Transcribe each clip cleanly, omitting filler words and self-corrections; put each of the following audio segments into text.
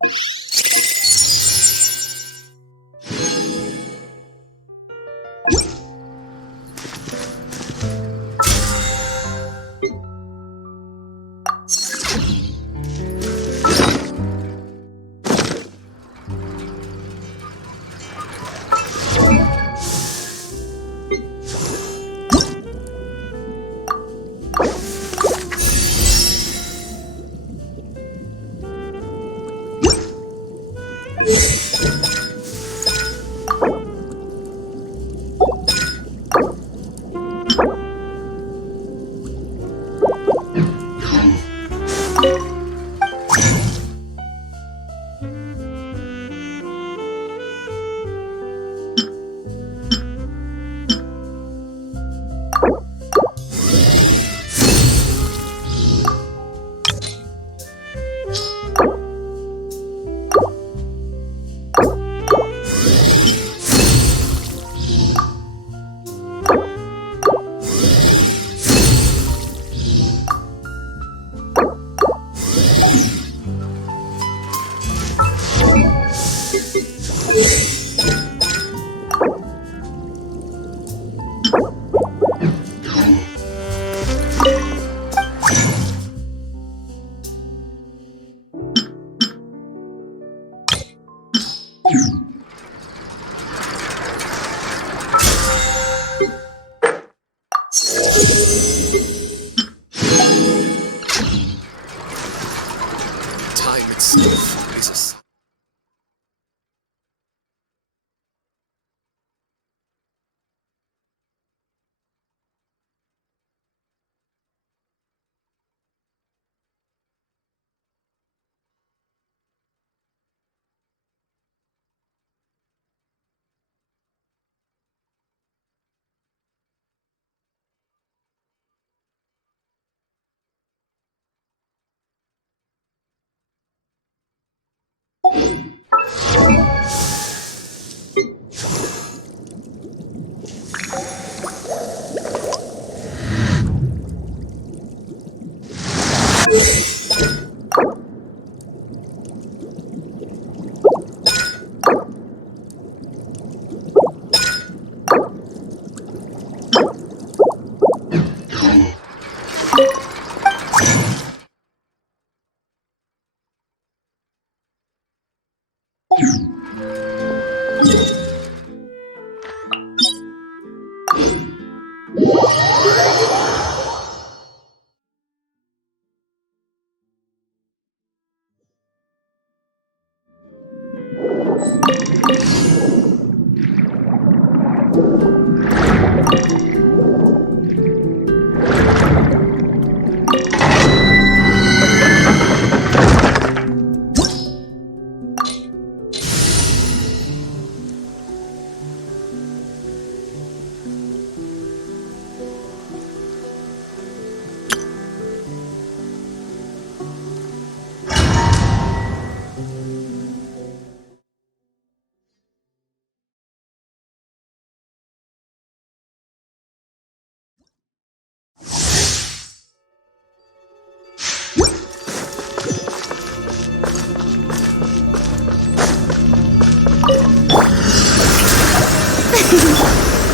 Time itself is a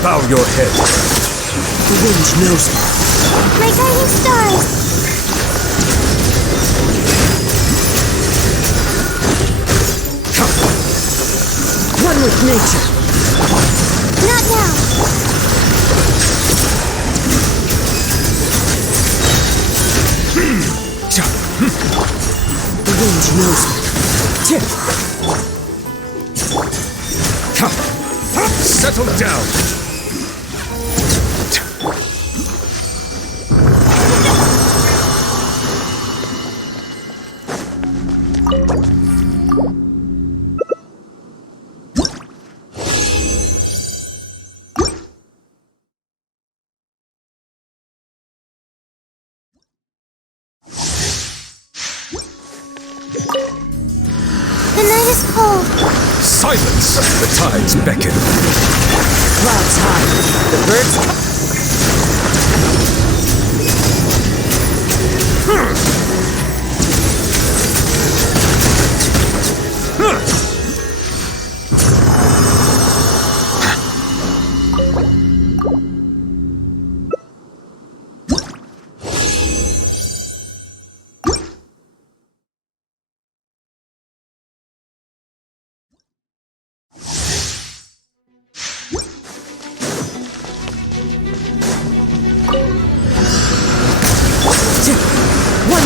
Bow your head. The wind knows me. My guiding stars! One with nature. Not now! The wind knows me. Settle down. The night is cold. Silence! The tides beckon. Clouds high. The birds...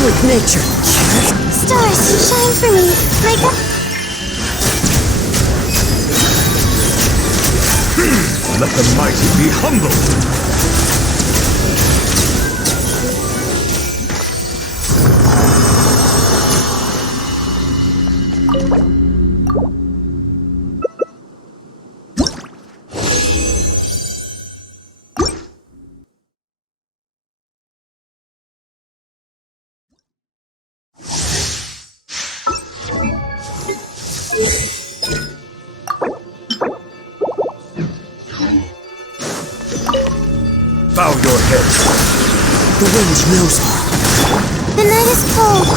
One with nature. Stars, shine for me. My God. Let the mighty be humbled. Bow your head. The wind knows me. The night is cold.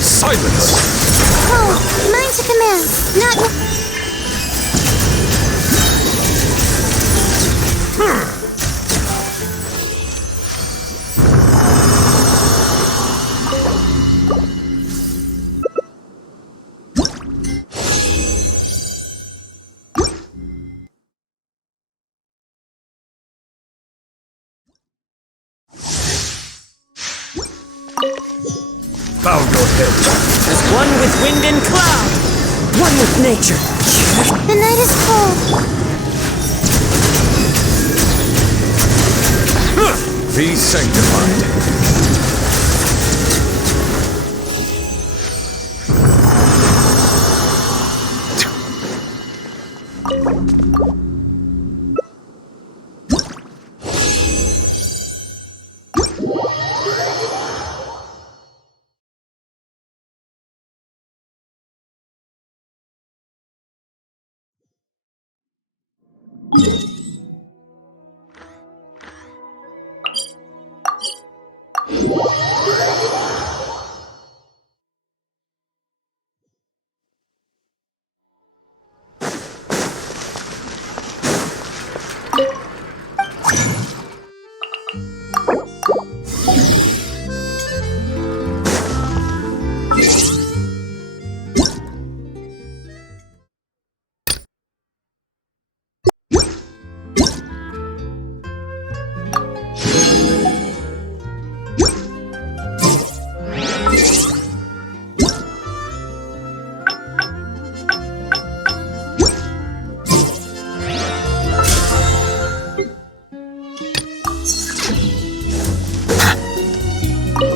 Silence. Cold. Mine to command. Not. Bow your head. As one with wind and cloud. One with nature. The night is cold. Be sanctified.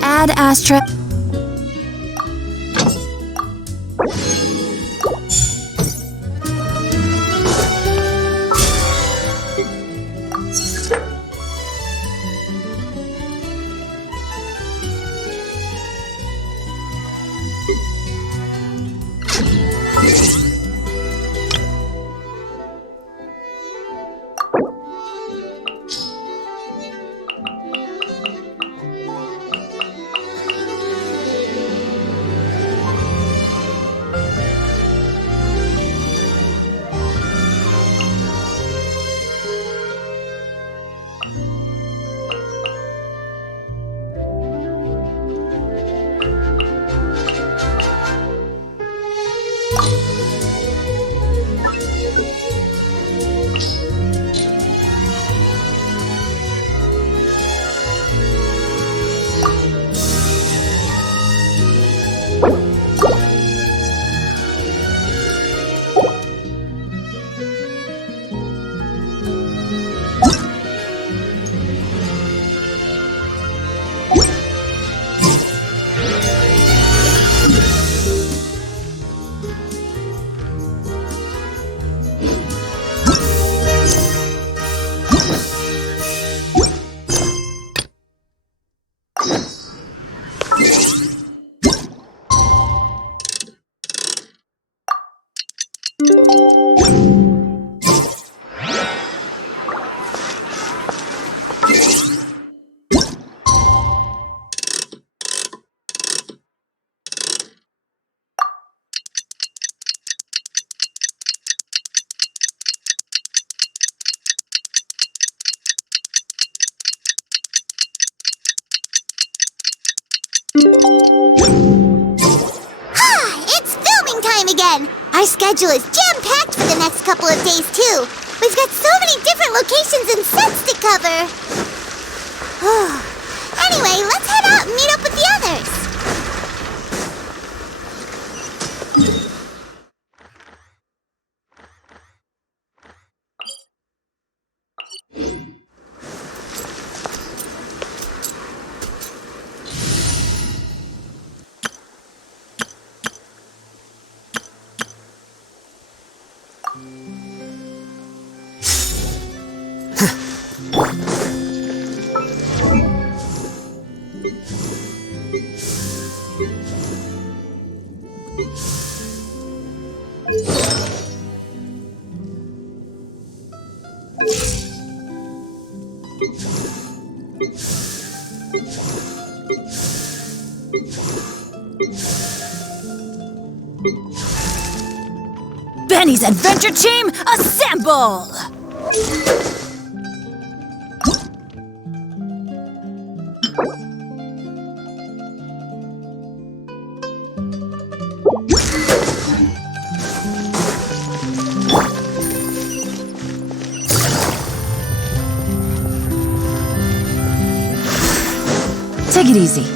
Ad Astra. It's filming time again! Our schedule is jam-packed for the next couple of days, too. We've got so many different locations and sets to cover. Anyway, let's head out and meet up with the others. Benny's Adventure Team, assemble! Take it easy.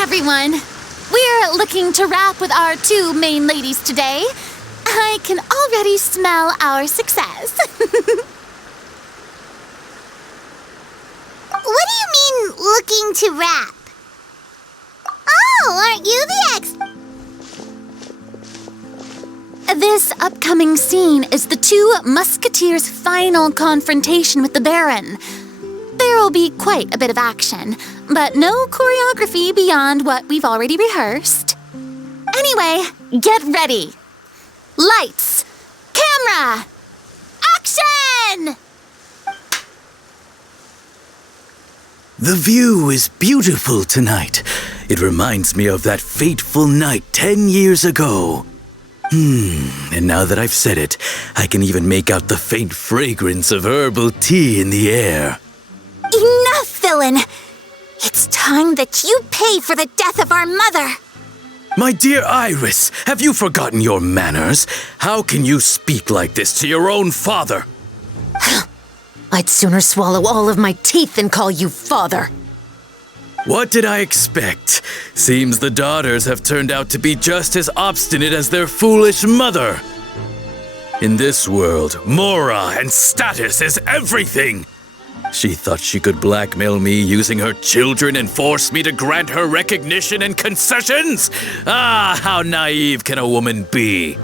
Everyone, we're looking to wrap with our two main ladies today. I can already smell our success. What do you mean, looking to wrap? Oh, aren't you the This upcoming scene is the two musketeers' final confrontation with the Baron. There'll be quite a bit of action, but no choreography beyond what we've already rehearsed. Anyway, get ready. Lights, camera, action! The view is beautiful tonight. It reminds me of that fateful night 10 years ago. And now that I've said it, I can even make out the faint fragrance of herbal tea in the air. Enough, villain! It's time that you pay for the death of our mother! My dear Iris, have you forgotten your manners? How can you speak like this to your own father? I'd sooner swallow all of my teeth than call you father. What did I expect? Seems the daughters have turned out to be just as obstinate as their foolish mother. In this world, mora and status is everything. She thought she could blackmail me using her children and force me to grant her recognition and concessions? Ah, how naive can a woman be?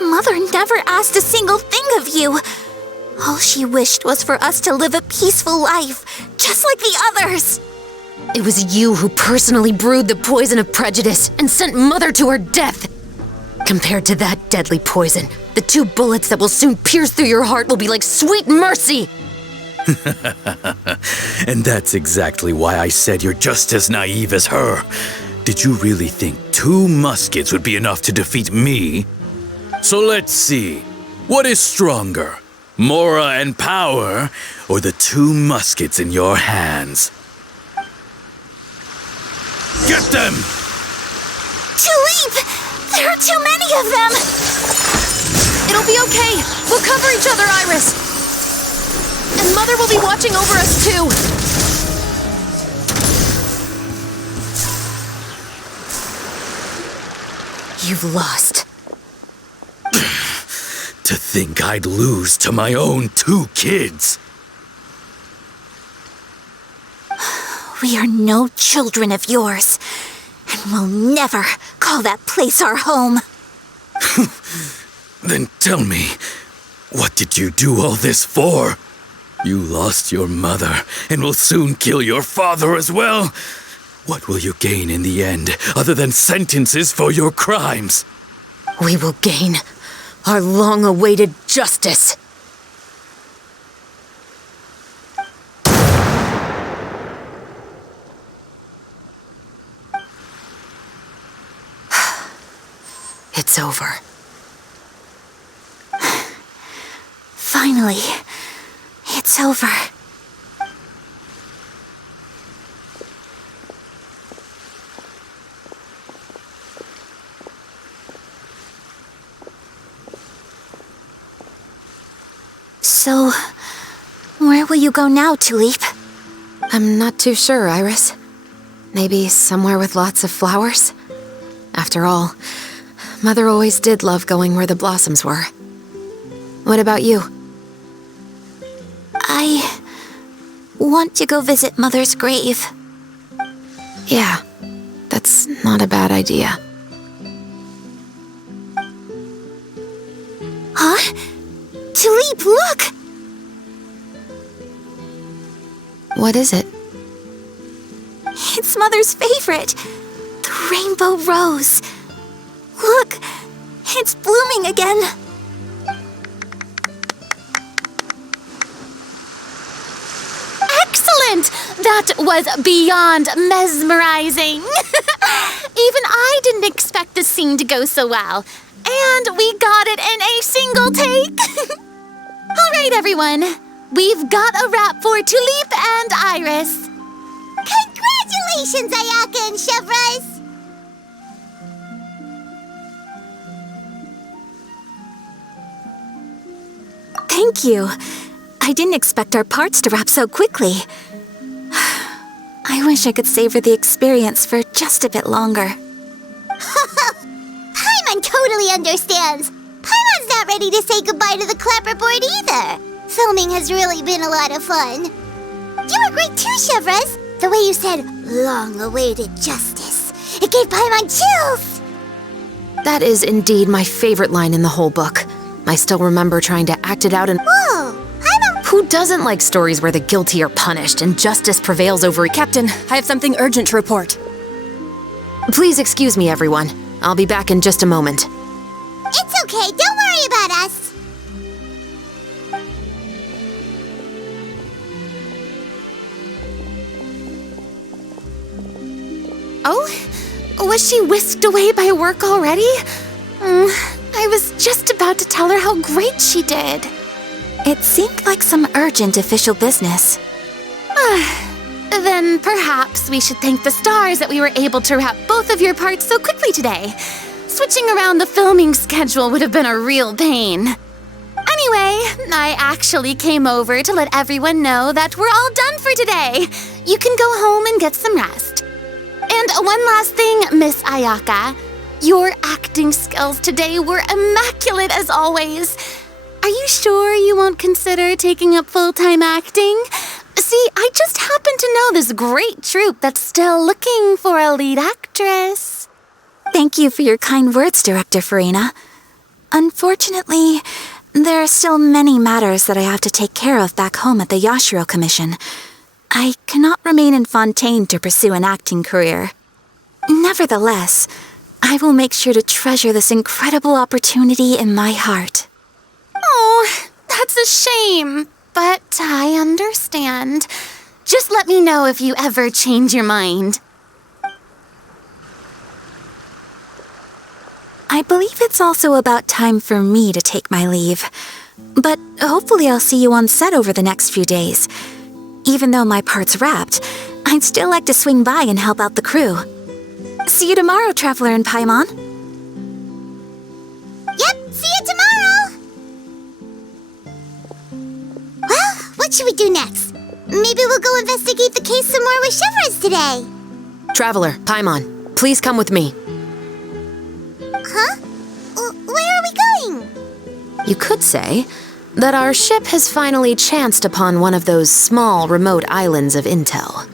Mother never asked a single thing of you. All she wished was for us to live a peaceful life, just like the others. It was you who personally brewed the poison of prejudice and sent Mother to her death. Compared to that deadly poison. The 2 bullets that will soon pierce through your heart will be like sweet mercy! And that's exactly why I said you're just as naive as her. Did you really think 2 muskets would be enough to defeat me? So let's see. What is stronger? Mora and power, or the 2 muskets in your hands? Get them! Tulip! There are too many of them! It'll be okay. We'll cover each other, Iris. And Mother will be watching over us, too. You've lost. To think I'd lose to my own 2 kids. We are no children of yours, and we'll never call that place our home. Then tell me, what did you do all this for? You lost your mother, and will soon kill your father as well. What will you gain in the end, other than sentences for your crimes? We will gain our long-awaited justice. It's over. Finally, it's over. So, where will you go now, Tulip? I'm not too sure, Iris. Maybe somewhere with lots of flowers? After all, Mother always did love going where the blossoms were. What about you? I want to go visit Mother's grave. Yeah, that's not a bad idea. Huh? Tulip, look! What is it? It's Mother's favorite, the rainbow rose. Look, it's blooming again. Excellent! That was beyond mesmerizing. Even I didn't expect this scene to go so well. And we got it in a single take. All right, everyone. We've got a wrap for Tulip and Iris. Congratulations, Ayaka and Chevres! Thank you. I didn't expect our parts to wrap so quickly. I wish I could savor the experience for just a bit longer. Paimon totally understands. Paimon's not ready to say goodbye to the clapperboard either. Filming has really been a lot of fun. You were great too, Chevres. The way you said, long-awaited justice. It gave Paimon chills. That is indeed my favorite line in the whole book. I still remember trying to act it out and— Whoa, Paimon— Who doesn't like stories where the guilty are punished and justice prevails over— Captain, I have something urgent to report. Please excuse me, everyone. I'll be back in just a moment. It's okay, don't worry about us. Oh, was she whisked away by work already? I was just about to tell her how great she did. It seemed like some urgent official business. Then perhaps we should thank the stars that we were able to wrap both of your parts so quickly today. Switching around the filming schedule would have been a real pain. Anyway, I actually came over to let everyone know that we're all done for today. You can go home and get some rest. And one last thing, Miss Ayaka. Your acting skills today were immaculate as always. Are you sure you won't consider taking up full-time acting? See, I just happen to know this great troupe that's still looking for a lead actress. Thank you for your kind words, Director Farina. Unfortunately, there are still many matters that I have to take care of back home at the Yashiro Commission. I cannot remain in Fontaine to pursue an acting career. Nevertheless, I will make sure to treasure this incredible opportunity in my heart. Oh, that's a shame. But I understand. Just let me know if you ever change your mind. I believe it's also about time for me to take my leave. But hopefully I'll see you on set over the next few days. Even though my part's wrapped, I'd still like to swing by and help out the crew. See you tomorrow, Traveler and Paimon. Yep, see you tomorrow! Well, what should we do next? Maybe we'll go investigate the case some more with Chevres today. Traveler, Paimon, please come with me. Huh? Where are we going? You could say that our ship has finally chanced upon one of those small, remote islands of intel.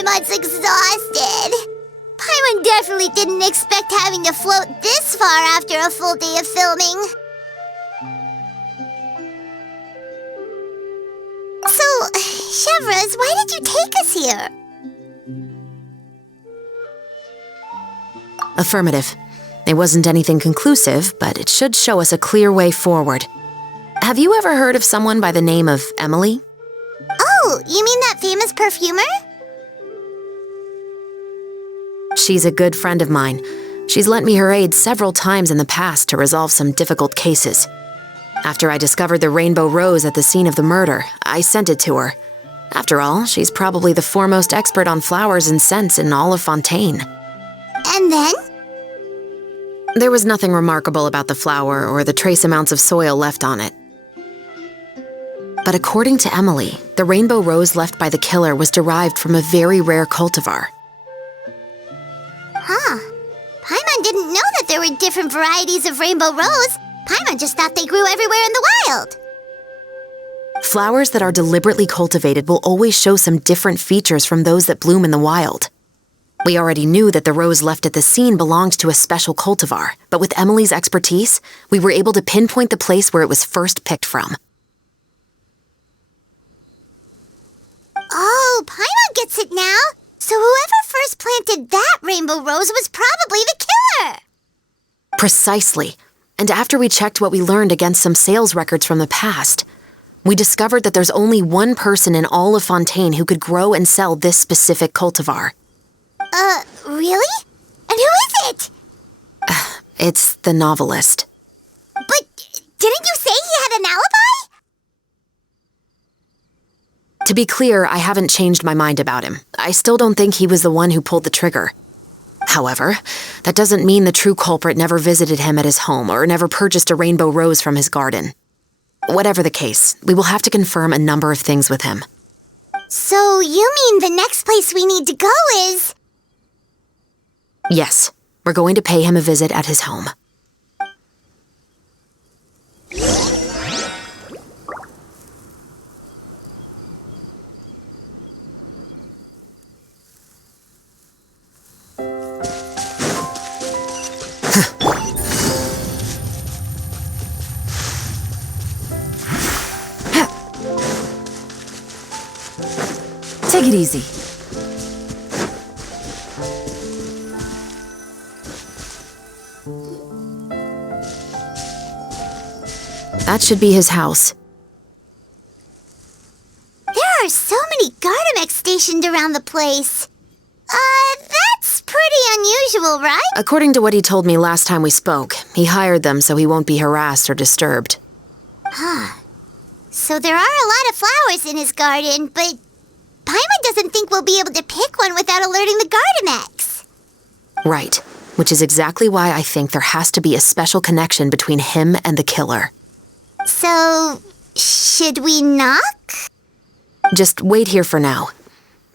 Paimon's exhausted. Paimon definitely didn't expect having to float this far after a full day of filming. Chevres, why did you take us here? Affirmative. It wasn't anything conclusive, but it should show us a clear way forward. Have you ever heard of someone by the name of Emily? Oh, you mean that famous perfumer? She's a good friend of mine. She's lent me her aid several times in the past to resolve some difficult cases. After I discovered the rainbow rose at the scene of the murder, I sent it to her. After all, she's probably the foremost expert on flowers and scents in all of Fontaine. And then? There was nothing remarkable about the flower or the trace amounts of soil left on it. But according to Emily, the rainbow rose left by the killer was derived from a very rare cultivar. Huh. Paimon didn't know that there were different varieties of rainbow rose. Paimon just thought they grew everywhere in the wild. Flowers that are deliberately cultivated will always show some different features from those that bloom in the wild. We already knew that the rose left at the scene belonged to a special cultivar, but with Emily's expertise, we were able to pinpoint the place where it was first picked from. Oh, Paimon gets it now. So whoever first planted that rainbow rose was probably the killer. Precisely. And after we checked what we learned against some sales records from the past, we discovered that there's only one person in all of Fontaine who could grow and sell this specific cultivar. Really? And who is it? It's the novelist. But didn't you say he had an alibi? To be clear, I haven't changed my mind about him. I still don't think he was the one who pulled the trigger. However, that doesn't mean the true culprit never visited him at his home or never purchased a rainbow rose from his garden. Whatever the case, we will have to confirm a number of things with him. So you mean the next place we need to go is... Yes, we're going to pay him a visit at his home. Take it easy. That should be his house. There are so many Gardamex stationed around the place. That's pretty unusual, right? According to what he told me last time we spoke, he hired them so he won't be harassed or disturbed. So there are a lot of flowers in his garden, but Paimon doesn't think we'll be able to pick one without alerting the Gardamex. Right, which is exactly why I think there has to be a special connection between him and the killer. So, should we knock? Just wait here for now.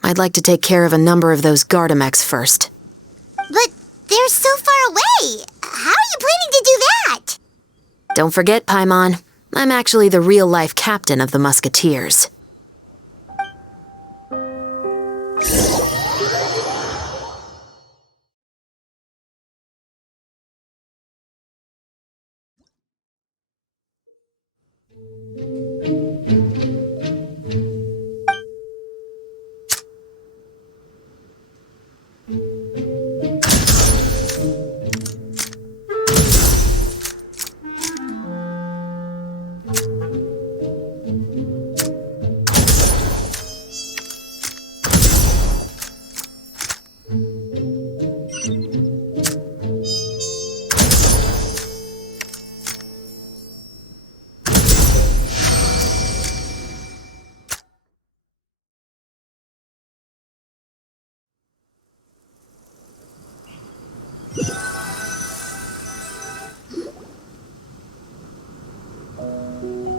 I'd like to take care of a number of those Gardamex first. But they're so far away. How are you planning to do that? Don't forget, Paimon, I'm actually the real-life captain of the Musketeers.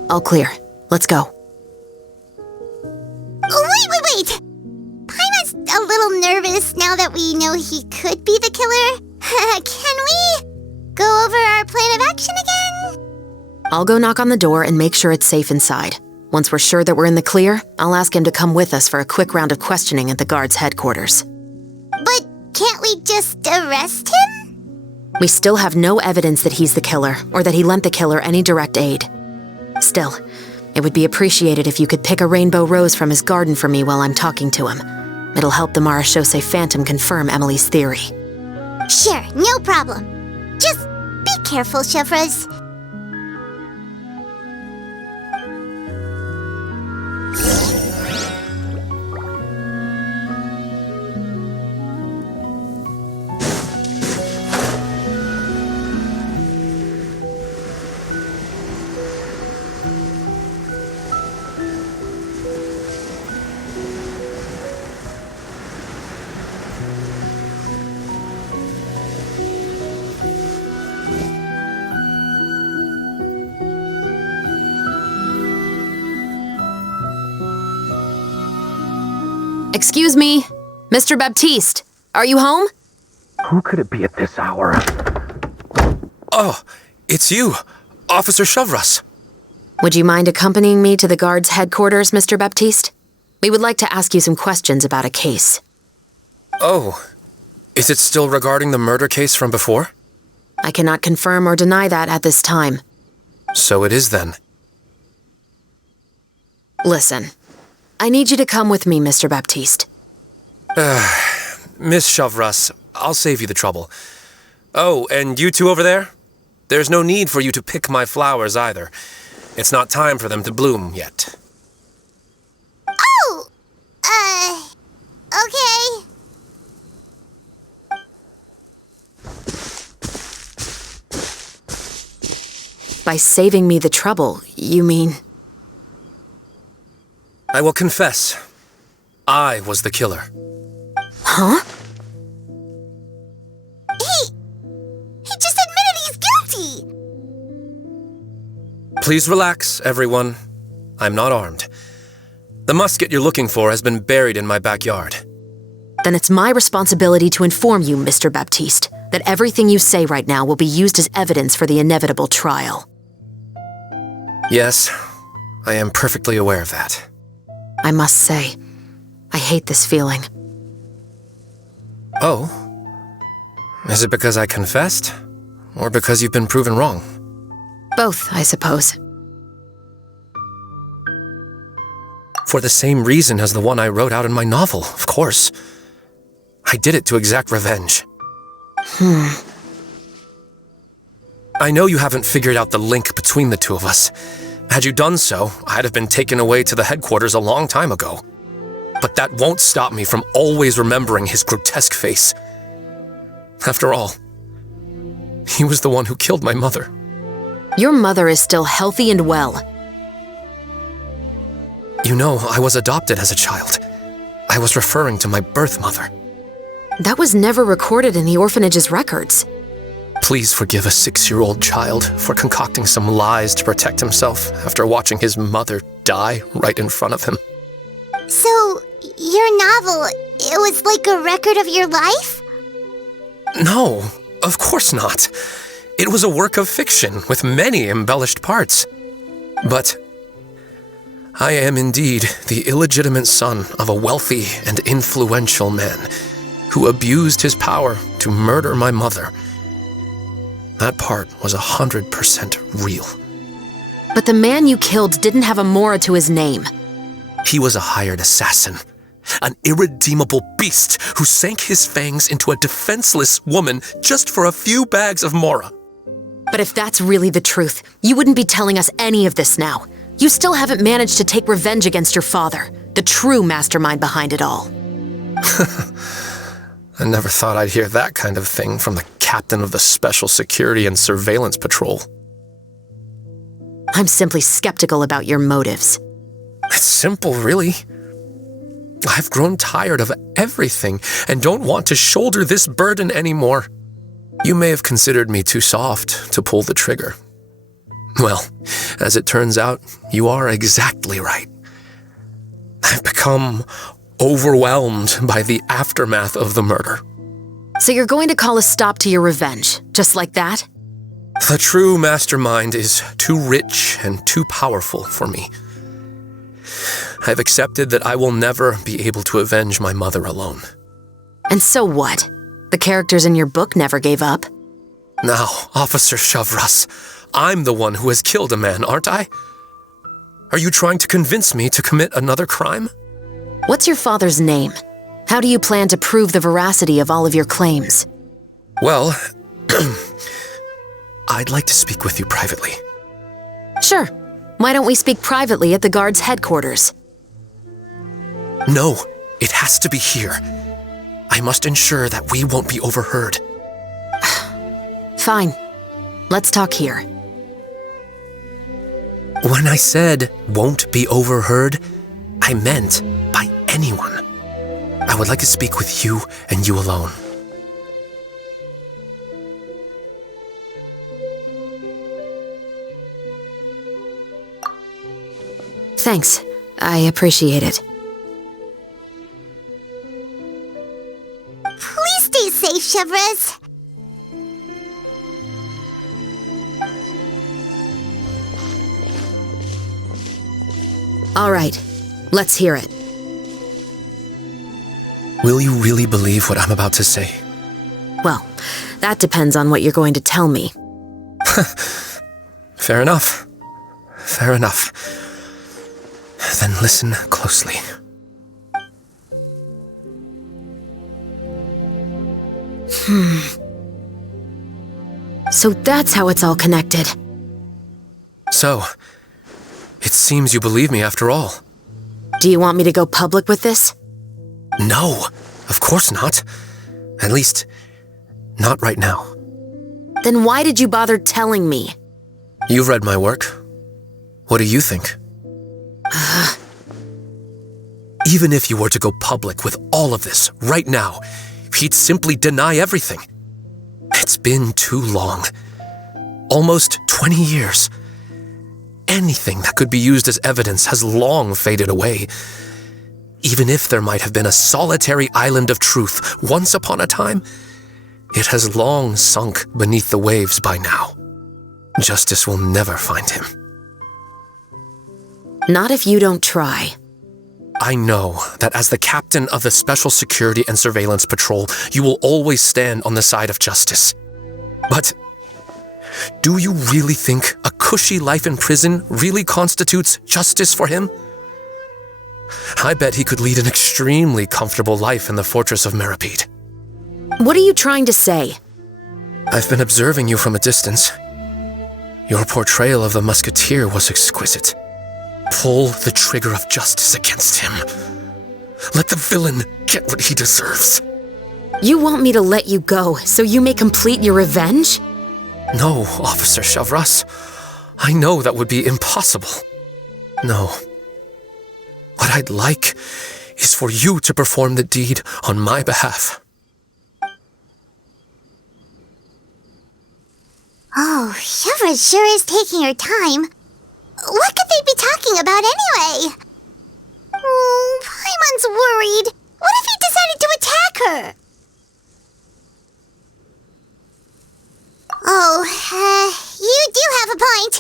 All clear. Let's go. Wait! Paimon's a little nervous now that we know he could be the killer. Can we go over our plan of action again? I'll go knock on the door and make sure it's safe inside. Once we're sure that we're in the clear, I'll ask him to come with us for a quick round of questioning at the guard's headquarters. But can't we just arrest him? We still have no evidence that he's the killer, or that he lent the killer any direct aid. Still, It would be appreciated if you could pick a rainbow rose from his garden for me while I'm talking to him. It'll help the Marachose Phantom confirm Emily's theory. Sure, no problem. Just be careful, Chevreuse. Excuse me, Mr. Baptiste, are you home? Who could it be at this hour? Oh, it's you, Officer Chevreuse. Would you mind accompanying me to the guard's headquarters, Mr. Baptiste? We would like to ask you some questions about a case. Oh, is it still regarding the murder case from before? I cannot confirm or deny that at this time. So it is then. Listen, I need you to come with me, Mr. Baptiste. Miss Chevreuse, I'll save you the trouble. Oh, and you two over there? There's no need for you to pick my flowers either. It's not time for them to bloom yet. Oh! Okay. By saving me the trouble, you mean... I will confess, I was the killer. Huh? He just admitted he's guilty! Please relax, everyone. I'm not armed. The musket you're looking for has been buried in my backyard. Then it's my responsibility to inform you, Mr. Baptiste, that everything you say right now will be used as evidence for the inevitable trial. Yes, I am perfectly aware of that. I must say, I hate this feeling. Oh? Is it because I confessed? Or because you've been proven wrong? Both, I suppose. For the same reason as the one I wrote out in my novel, of course. I did it to exact revenge. I know you haven't figured out the link between the two of us. Had you done so, I'd have been taken away to the headquarters a long time ago. But that won't stop me from always remembering his grotesque face. After all, he was the one who killed my mother. Your mother is still healthy and well. You know, I was adopted as a child. I was referring to my birth mother. That was never recorded in the orphanage's records. Please forgive a 6-year-old child for concocting some lies to protect himself after watching his mother die right in front of him. So, your novel, it was like a record of your life? No, of course not. It was a work of fiction with many embellished parts. But I am indeed the illegitimate son of a wealthy and influential man who abused his power to murder my mother. That part was 100% real. But the man you killed didn't have a Mora to his name. He was a hired assassin, an irredeemable beast who sank his fangs into a defenseless woman just for a few bags of Mora. But if that's really the truth, you wouldn't be telling us any of this now. You still haven't managed to take revenge against your father, the true mastermind behind it all. I never thought I'd hear that kind of thing from the captain of the Special Security and Surveillance Patrol. I'm simply skeptical about your motives. It's simple, really. I've grown tired of everything and don't want to shoulder this burden anymore. You may have considered me too soft to pull the trigger. Well, as it turns out, you are exactly right. I've become overwhelmed by the aftermath of the murder. So you're going to call a stop to your revenge, just like that? The true mastermind is too rich and too powerful for me. I've accepted that I will never be able to avenge my mother alone. And so what? The characters in your book never gave up? Now, Officer Chevreuse, I'm the one who has killed a man, aren't I? Are you trying to convince me to commit another crime? What's your father's name? How do you plan to prove the veracity of all of your claims? Well, I'd like to speak with you privately. Sure. Why don't we speak privately at the guard's headquarters? No, it has to be here. I must ensure that we won't be overheard. Fine. Let's talk here. When I said won't be overheard, I meant by anyone. I would like to speak with you and you alone. Thanks. I appreciate it. Please stay safe, Chevres. All right. Let's hear it. Will you really believe what I'm about to say? Well, that depends on what you're going to tell me. Fair enough. Fair enough. Then listen closely. So that's how it's all connected. So, it seems you believe me after all. Do you want me to go public with this? No, of course not. At least, not right now. Then why did you bother telling me? You've read my work. What do you think? Even if you were to go public with all of this right now, he'd simply deny everything. It's been too long. Almost 20 years. Anything that could be used as evidence has long faded away. Even if there might have been a solitary island of truth once upon a time, it has long sunk beneath the waves by now. Justice will never find him. Not if you don't try. I know that as the captain of the Special Security and Surveillance Patrol, you will always stand on the side of justice. But do you really think a cushy life in prison really constitutes justice for him? I bet he could lead an extremely comfortable life in the fortress of Meripede. What are you trying to say? I've been observing you from a distance. Your portrayal of the musketeer was exquisite. Pull the trigger of justice against him. Let the villain get what he deserves. You want me to let you go so you may complete your revenge? No, Officer Chavras. I know that would be impossible. No. What I'd like is for you to perform the deed on my behalf. Oh, Chevres sure is taking her time. What could they be talking about anyway? Oh, Paimon's worried. What if he decided to attack her? Oh, you do have a point.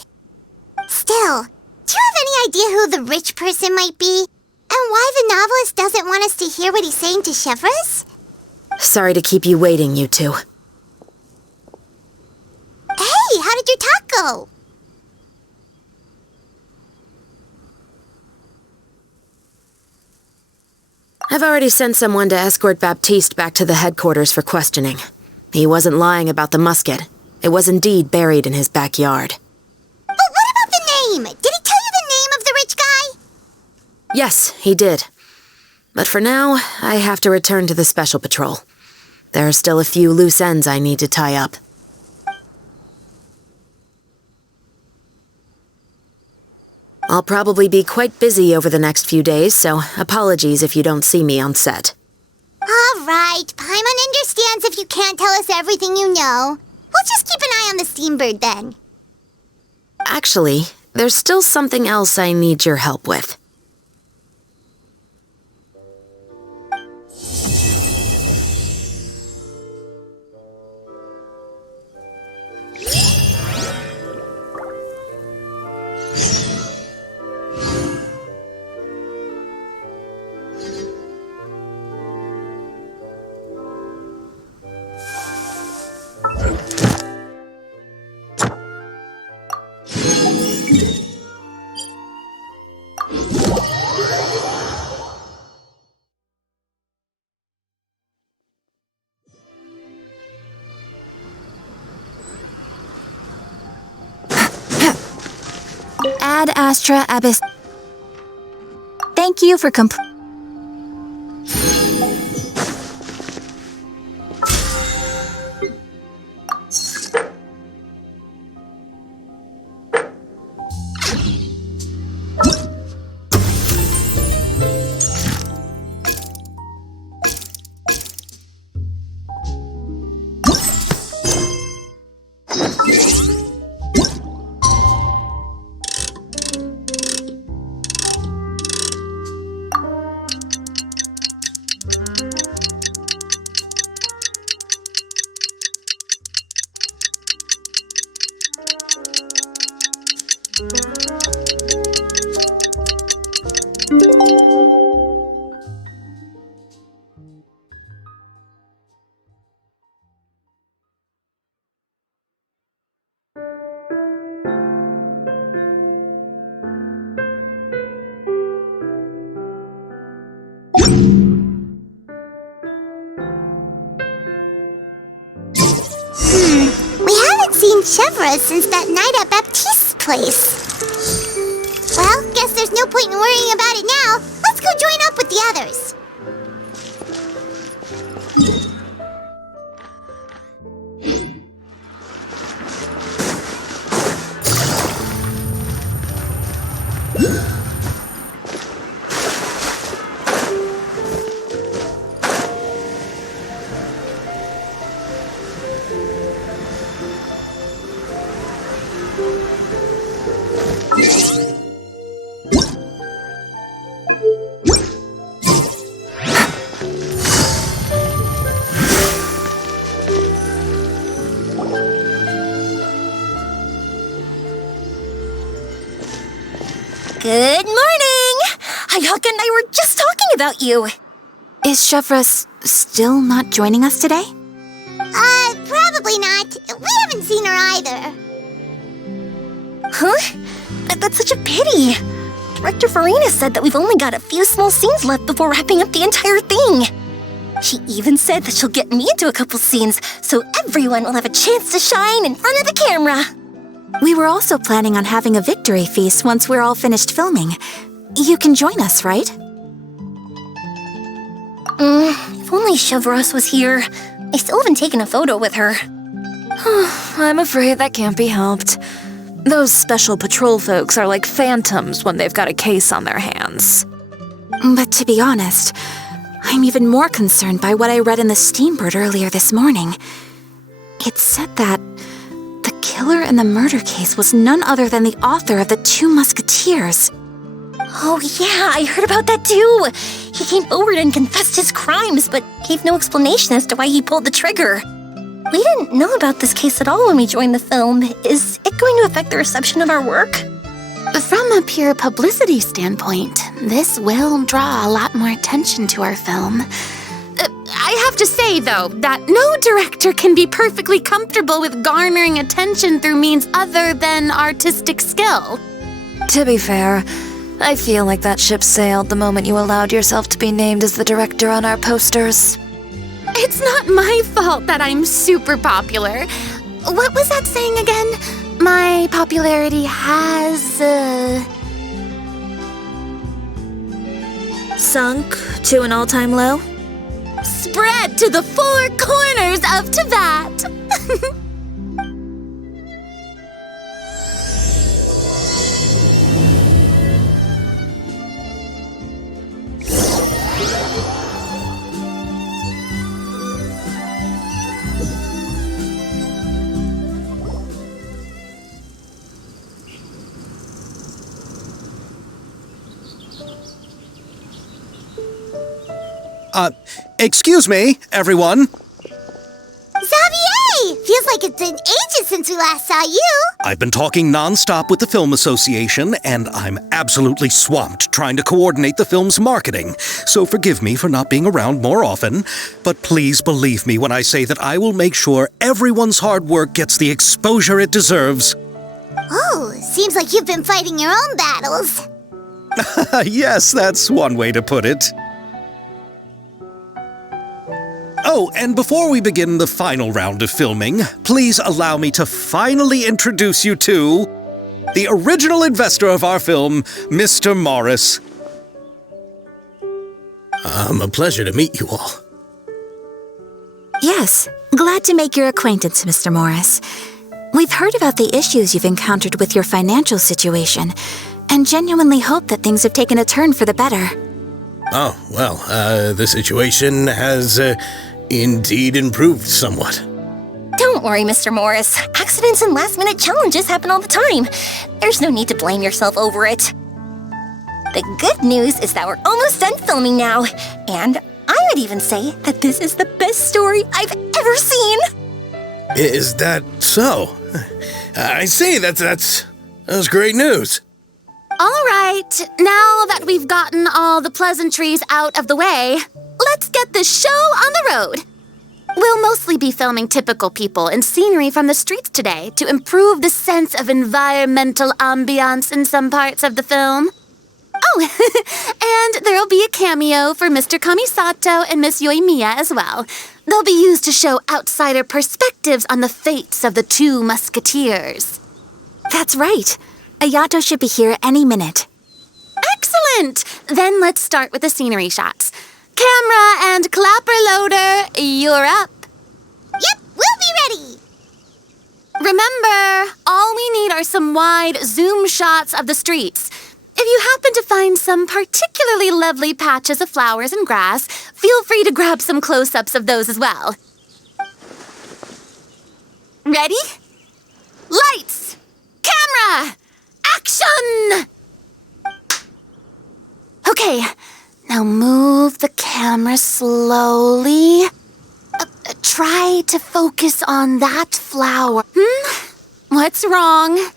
Still, do you have any idea who the rich person might be? And why the novelist doesn't want us to hear what he's saying to Chevres? Sorry to keep you waiting, you two. Hey, how did your talk go? I've already sent someone to escort Baptiste back to the headquarters for questioning. He wasn't lying about the musket. It was indeed buried in his backyard. But what about the name? Did he tell you the name of the rich guy? Yes, he did. But for now, I have to return to the Special Patrol. There are still a few loose ends I need to tie up. I'll probably be quite busy over the next few days, so apologies if you don't see me on set. All right, Paimon understands if you can't tell us everything you know. We'll just keep an eye on the steambird then. Actually, there's still something else I need your help with. Ad Astra Abyss. Thank you for We haven't seen Chevra since that night at Baptiste's place. Well, guess there's no point in worrying about it now. Let's go join up with the others. Good morning! Hayaka and I were just talking about you. Is Chevra still not joining us today? Probably not. We haven't seen her either. Huh? That's such a pity. Director Farina said that we've only got a few small scenes left before wrapping up the entire thing. She even said that she'll get me into a couple scenes so everyone will have a chance to shine in front of the camera. We were also planning on having a victory feast once we're all finished filming. You can join us, right? If only Chevros was here. I still haven't taken a photo with her. I'm afraid that can't be helped. Those special patrol folks are like phantoms when they've got a case on their hands. But to be honest, I'm even more concerned by what I read in the Steambird earlier this morning. It said that the killer in the murder case was none other than the author of the Two Musketeers. Oh yeah, I heard about that too. He came forward and confessed his crimes, but gave no explanation as to why he pulled the trigger. We didn't know about this case at all when we joined the film. Is it going to affect the reception of our work? From a pure publicity standpoint, this will draw a lot more attention to our film. I have to say, though, that no director can be perfectly comfortable with garnering attention through means other than artistic skill. To be fair, I feel like that ship sailed the moment you allowed yourself to be named as the director on our posters. It's not my fault that I'm super popular. What was that saying again? My popularity has, Sunk to an all-time low? spread to the four corners of Teyvat. Excuse me, everyone. Xavier! Feels like it's been ages since we last saw you. I've been talking non-stop with the Film Association, and I'm absolutely swamped trying to coordinate the film's marketing. So forgive me for not being around more often, but please believe me when I say that I will make sure everyone's hard work gets the exposure it deserves. Oh, seems like you've been fighting your own battles. Yes, that's one way to put it. Oh, and before we begin the final round of filming, please allow me to finally introduce you to the original investor of our film, Mr. Morris. A pleasure to meet you all. Yes, glad to make your acquaintance, Mr. Morris. We've heard about the issues you've encountered with your financial situation, and genuinely hope that things have taken a turn for the better. Oh, well, the situation has indeed improved somewhat. Don't worry, Mr. Morris. Accidents and last-minute challenges happen all the time. There's no need to blame yourself over it. The good news is that we're almost done filming now, and I would even say that this is the best story I've ever seen. Is that so? I see, that's great news. All right, now that we've gotten all the pleasantries out of the way, let's get this show on the road. We'll mostly be filming typical people and scenery from the streets today to improve the sense of environmental ambiance in some parts of the film. Oh, and there'll be a cameo for Mr. Kamisato and Miss Yoimiya as well. They'll be used to show outsider perspectives on the fates of the two musketeers. That's right. Ayato should be here any minute. Excellent! Then let's start with the scenery shots. Camera and clapper loader, you're up. Yep, we'll be ready. Remember, all we need are some wide zoom shots of the streets. If you happen to find some particularly lovely patches of flowers and grass, feel free to grab some close-ups of those as well. Ready? Lights! Camera! Action! Okay, now move the camera slowly. Try to focus on that flower. What's wrong?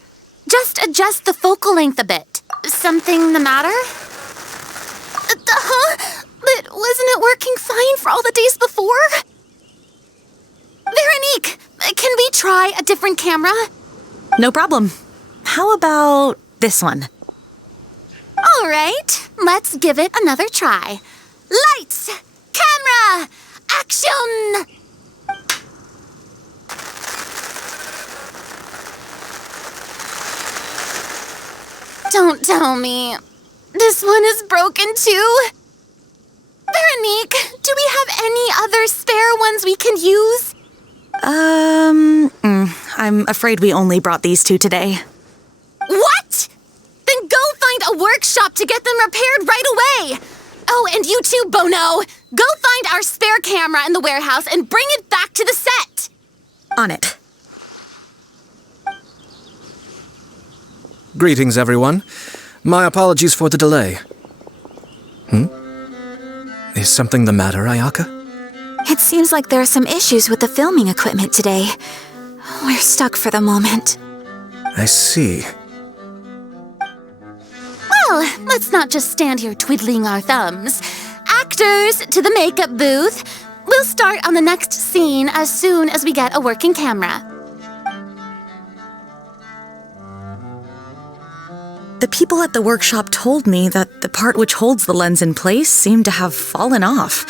Just adjust the focal length a bit. Something the matter? But wasn't it working fine for all the days before? Veronique, can we try a different camera? No problem. How about this one? All right, let's give it another try. Lights! Camera! Action! Don't tell me. This one is broken too? Veronique, do we have any other spare ones we can use? I'm afraid we only brought these two today. What? Then go find a workshop to get them repaired right away. Oh, and you too, Bono. Go find our spare camera in the warehouse and bring it back to the set. On it. Greetings, everyone. My apologies for the delay. Is something the matter, Ayaka? It seems like there are some issues with the filming equipment today. We're stuck for the moment. I see. Well, let's not just stand here twiddling our thumbs. Actors, to the makeup booth. We'll start on the next scene as soon as we get a working camera. The people at the workshop told me that the part which holds the lens in place seemed to have fallen off.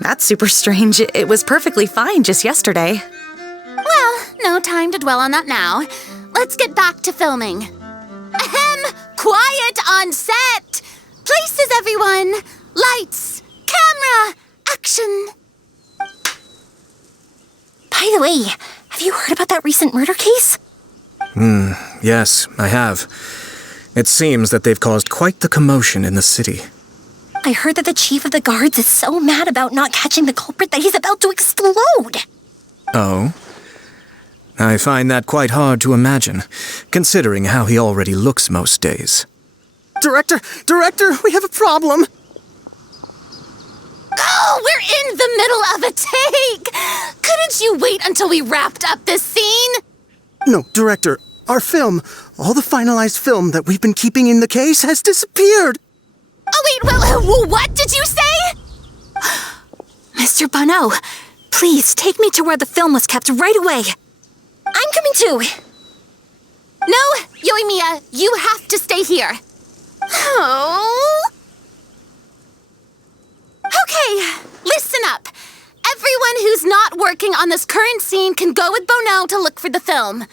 That's super strange. It was perfectly fine just yesterday. Well, no time to dwell on that now. Let's get back to filming. Ahem! Quiet on set! Places, everyone! Lights! Camera! Action! By the way, have you heard about that recent murder case? Yes, I have. It seems that they've caused quite the commotion in the city. I heard that the chief of the guards is so mad about not catching the culprit that he's about to explode. Oh? I find that quite hard to imagine, considering how he already looks most days. Director, we have a problem. Oh, we're in the middle of a take! Couldn't you wait until we wrapped up this scene? No, Director, our film, all the finalized film that we've been keeping in the case has disappeared. Oh, wait, well, what did you say? Mr. Bono, please take me to where the film was kept right away. I'm coming too. No, Yoimiya, you have to stay here. Oh. Okay, listen up. Everyone who's not working on this current scene can go with Bono to look for the film.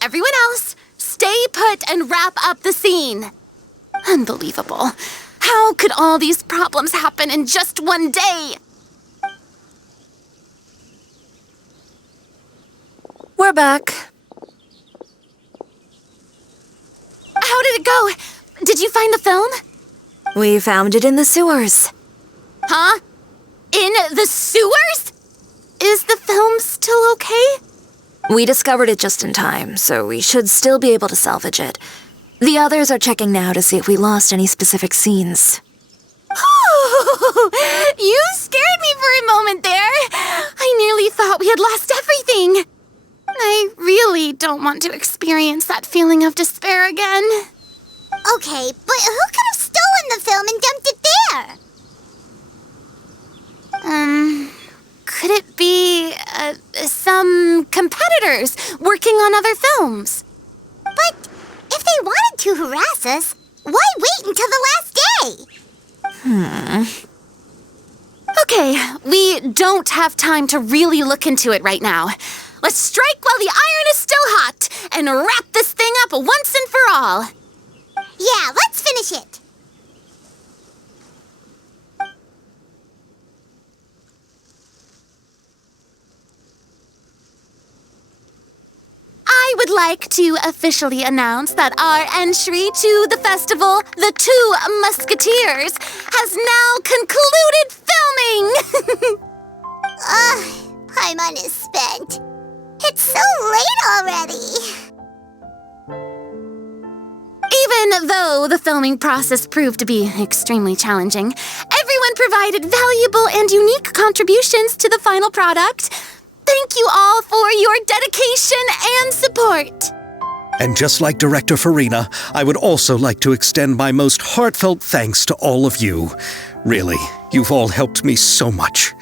Everyone else, stay stay put and wrap up the scene. Unbelievable. How could all these problems happen in just one day? We're back. How did it go? Did you find the film? We found it in the sewers. Huh? In the sewers? Is the film still okay? We discovered it just in time, so we should still be able to salvage it. The others are checking now to see if we lost any specific scenes. Oh, you scared me for a moment there. I nearly thought we had lost everything. I really don't want to experience that feeling of despair again. Okay, but who could have stolen the film and dumped it there? Could it be some competitors working on other films? But if they wanted to harass us, why wait until the last day? Okay, we don't have time to really look into it right now. Let's strike while the iron is still hot and wrap this thing up once and for all. Yeah, let's finish it. I would like to officially announce that our entry to the festival, The Two Musketeers, has now concluded filming! Paimon is spent. It's so late already. Even though the filming process proved to be extremely challenging, everyone provided valuable and unique contributions to the final product. Thank you all for your dedication and support. And just like Director Farina, I would also like to extend my most heartfelt thanks to all of you. Really, you've all helped me so much.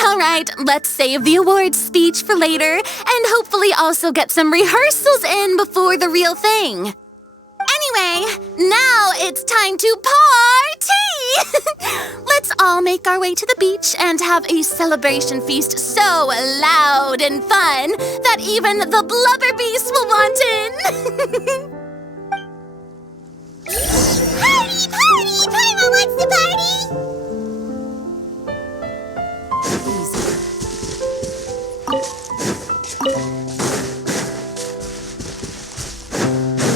All right, let's save the awards speech for later and hopefully also get some rehearsals in before the real thing. Anyway, now it's time to party! Let's all make our way to the beach and have a celebration feast so loud and fun that even the blubber beast will want in. Party, party! Paimon wants to party!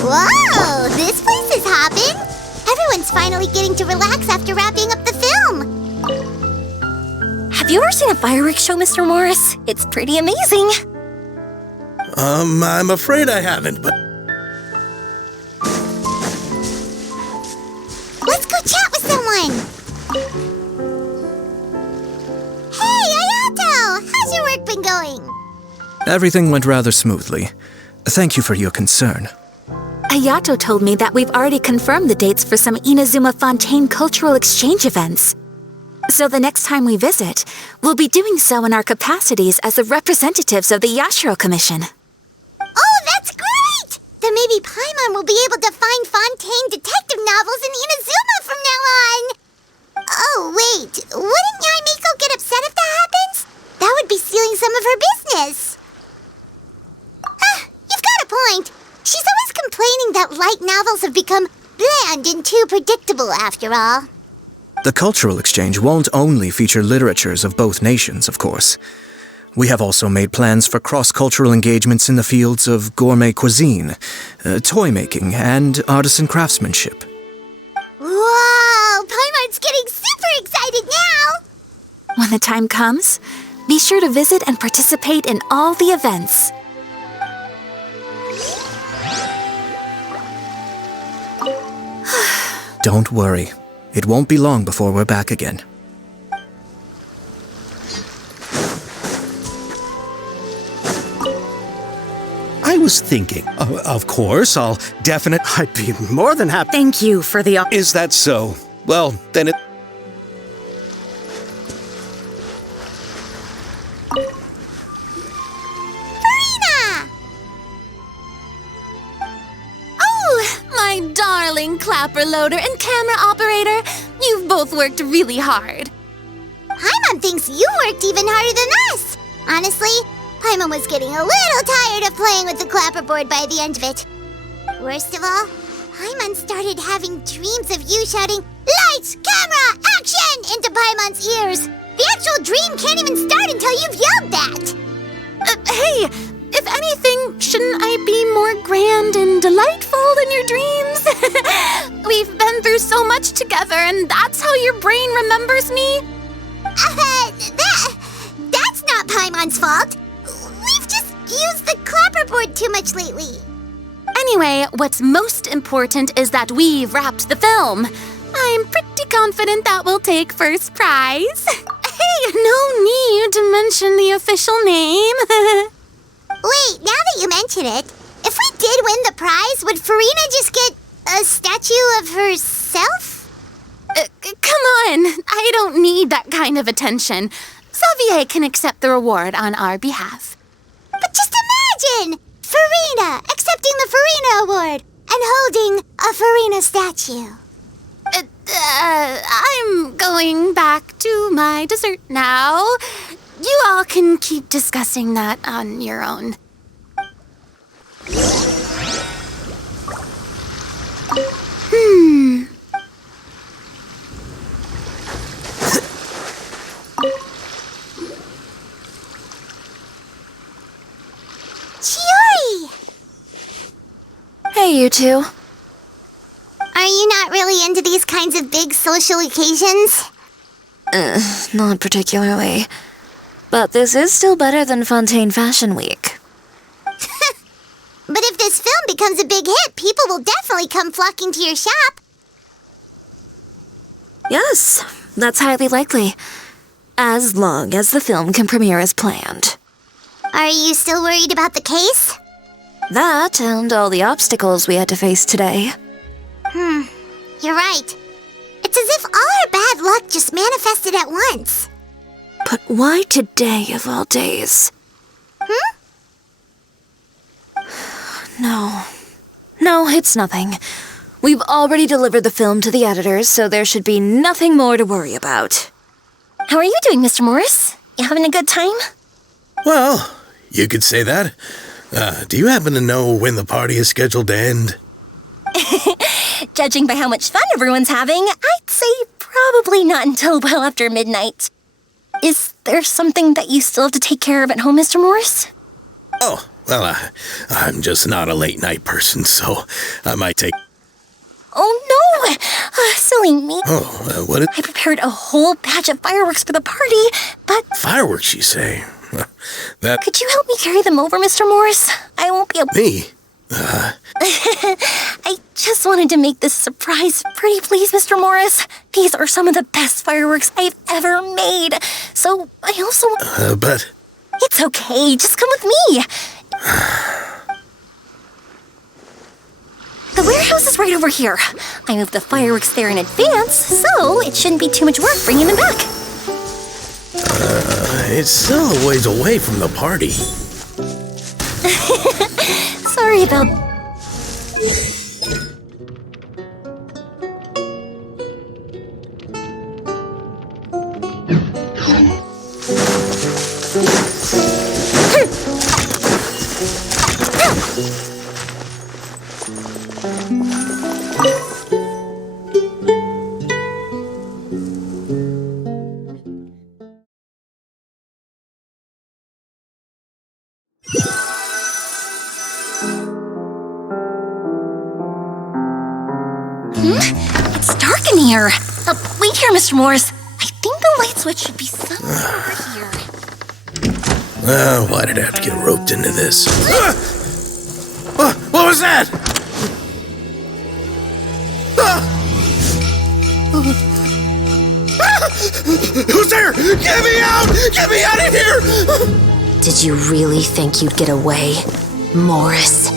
Whoa, this place is hopping. Everyone's finally getting to relax after wrapping up the film. Have you ever seen a fireworks show, Mr. Morris? It's pretty amazing. I'm afraid I haven't, but... Let's go chat with someone. Hey, Ayato! How's your work been going? Everything went rather smoothly. Thank you for your concern. Ayato told me that we've already confirmed the dates for some Inazuma Fontaine cultural exchange events. So the next time we visit, we'll be doing so in our capacities as the representatives of the Yashiro Commission. Oh, that's great! Then maybe Paimon will be able to find Fontaine detective novels in Inazuma from now on. Oh, wait. Wouldn't Yae Miko get upset if that happens? That would be stealing some of her business. You've got a point. She's always complaining that light novels have become bland and too predictable after all. The cultural exchange won't only feature literatures of both nations, of course. We have also made plans for cross-cultural engagements in the fields of gourmet cuisine, toy making, and artisan craftsmanship. Whoa! Paimon's getting super excited now! When the time comes, be sure to visit and participate in all the events. Don't worry. It won't be long before we're back again. I was thinking, of course, I'll definitely... I'd be more than happy. Thank you for the... Is that so? Well, then it... My darling clapper loader and camera operator, you've both worked really hard. Paimon thinks you worked even harder than us. Honestly, Paimon was getting a little tired of playing with the clapperboard by the end of it. Worst of all, Paimon started having dreams of you shouting, "Lights, camera, action!" into Paimon's ears. The actual dream can't even start until you've yelled that. Hey, if anything, shouldn't I be more grand and delightful than your dreams? We've been through so much together, and that's how your brain remembers me? That's not Paimon's fault. We've just used the clapperboard too much lately. Anyway, what's most important is that we've wrapped the film. I'm pretty confident that we'll take first prize. Hey, no need to mention the official name. Wait, now that you mention it, if we did win the prize, would Farina just get a statue of herself? Come on, I don't need that kind of attention. Xavier can accept the reward on our behalf. But just imagine! Farina accepting the Farina Award and holding a Farina statue. I'm going back to my dessert now. You all can keep discussing that on your own. Chiori! Hey, you two. Are you not really into these kinds of big social occasions? Not particularly. But this is still better than Fontaine Fashion Week. But if this film becomes a big hit, people will definitely come flocking to your shop. Yes, that's highly likely. As long as the film can premiere as planned. Are you still worried about the case? That and all the obstacles we had to face today. You're right. It's as if all our bad luck just manifested at once. But why today of all days? No, it's nothing. We've already delivered the film to the editors, so there should be nothing more to worry about. How are you doing, Mr. Morris? You having a good time? Well, you could say that. Do you happen to know when the party is scheduled to end? Judging by how much fun everyone's having, I'd say probably not until well after midnight. Is there something that you still have to take care of at home, Mr. Morris? Oh, well, I'm just not a late night person, so I might take... Oh no! Silly me. Oh, what is... I prepared a whole batch of fireworks for the party, but... Fireworks, you say? That... Could you help me carry them over, Mr. Morris? I won't be able... Me? I just wanted to make this surprise pretty please, Mr. Morris. These are some of the best fireworks I've ever made. So, I also... but... It's okay, just come with me. The warehouse is right over here. I moved the fireworks there in advance, so it shouldn't be too much work bringing them back. It's still a ways away from the party. Sorry about... It's dark in here. Wait here, Mr. Morris. I think the light switch should be somewhere over here. Why did I have to get roped into this? What was that? Who's there? Get me out! Get me out of here! Did you really think you'd get away, Morris?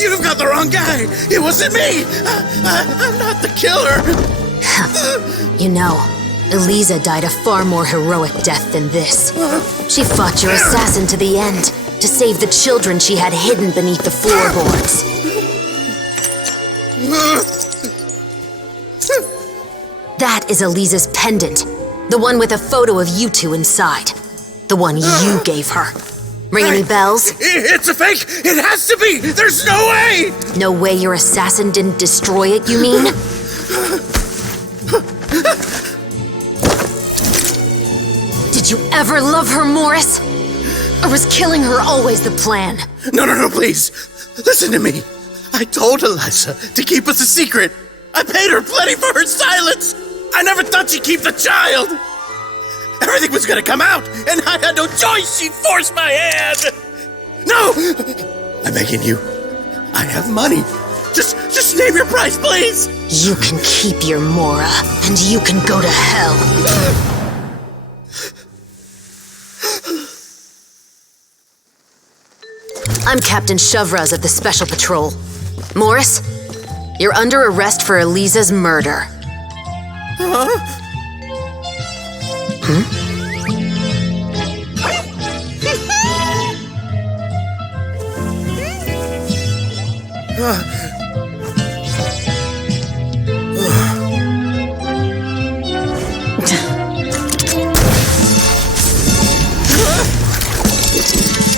You've got the wrong guy. It wasn't me. I'm not the killer. You know, Eliza died a far more heroic death than this. She fought your assassin to the end to save the children she had hidden beneath the floorboards. That is Eliza's pendant. The one with a photo of you two inside. The one you gave her. Ring any bells? It's a fake! It has to be! There's no way! No way your assassin didn't destroy it, you mean? Did you ever love her, Morris? Or was killing her always the plan? No, please. Listen to me. I told Eliza to keep us a secret. I paid her plenty for her silence. I never thought she'd keep the child. Everything was gonna come out, and I had no choice. She forced my hand. No! I'm begging you. I have money. Just name your price, please. You can keep your Mora, and you can go to hell. I'm Captain Shovraz of the Special Patrol. Morris, you're under arrest for Eliza's murder.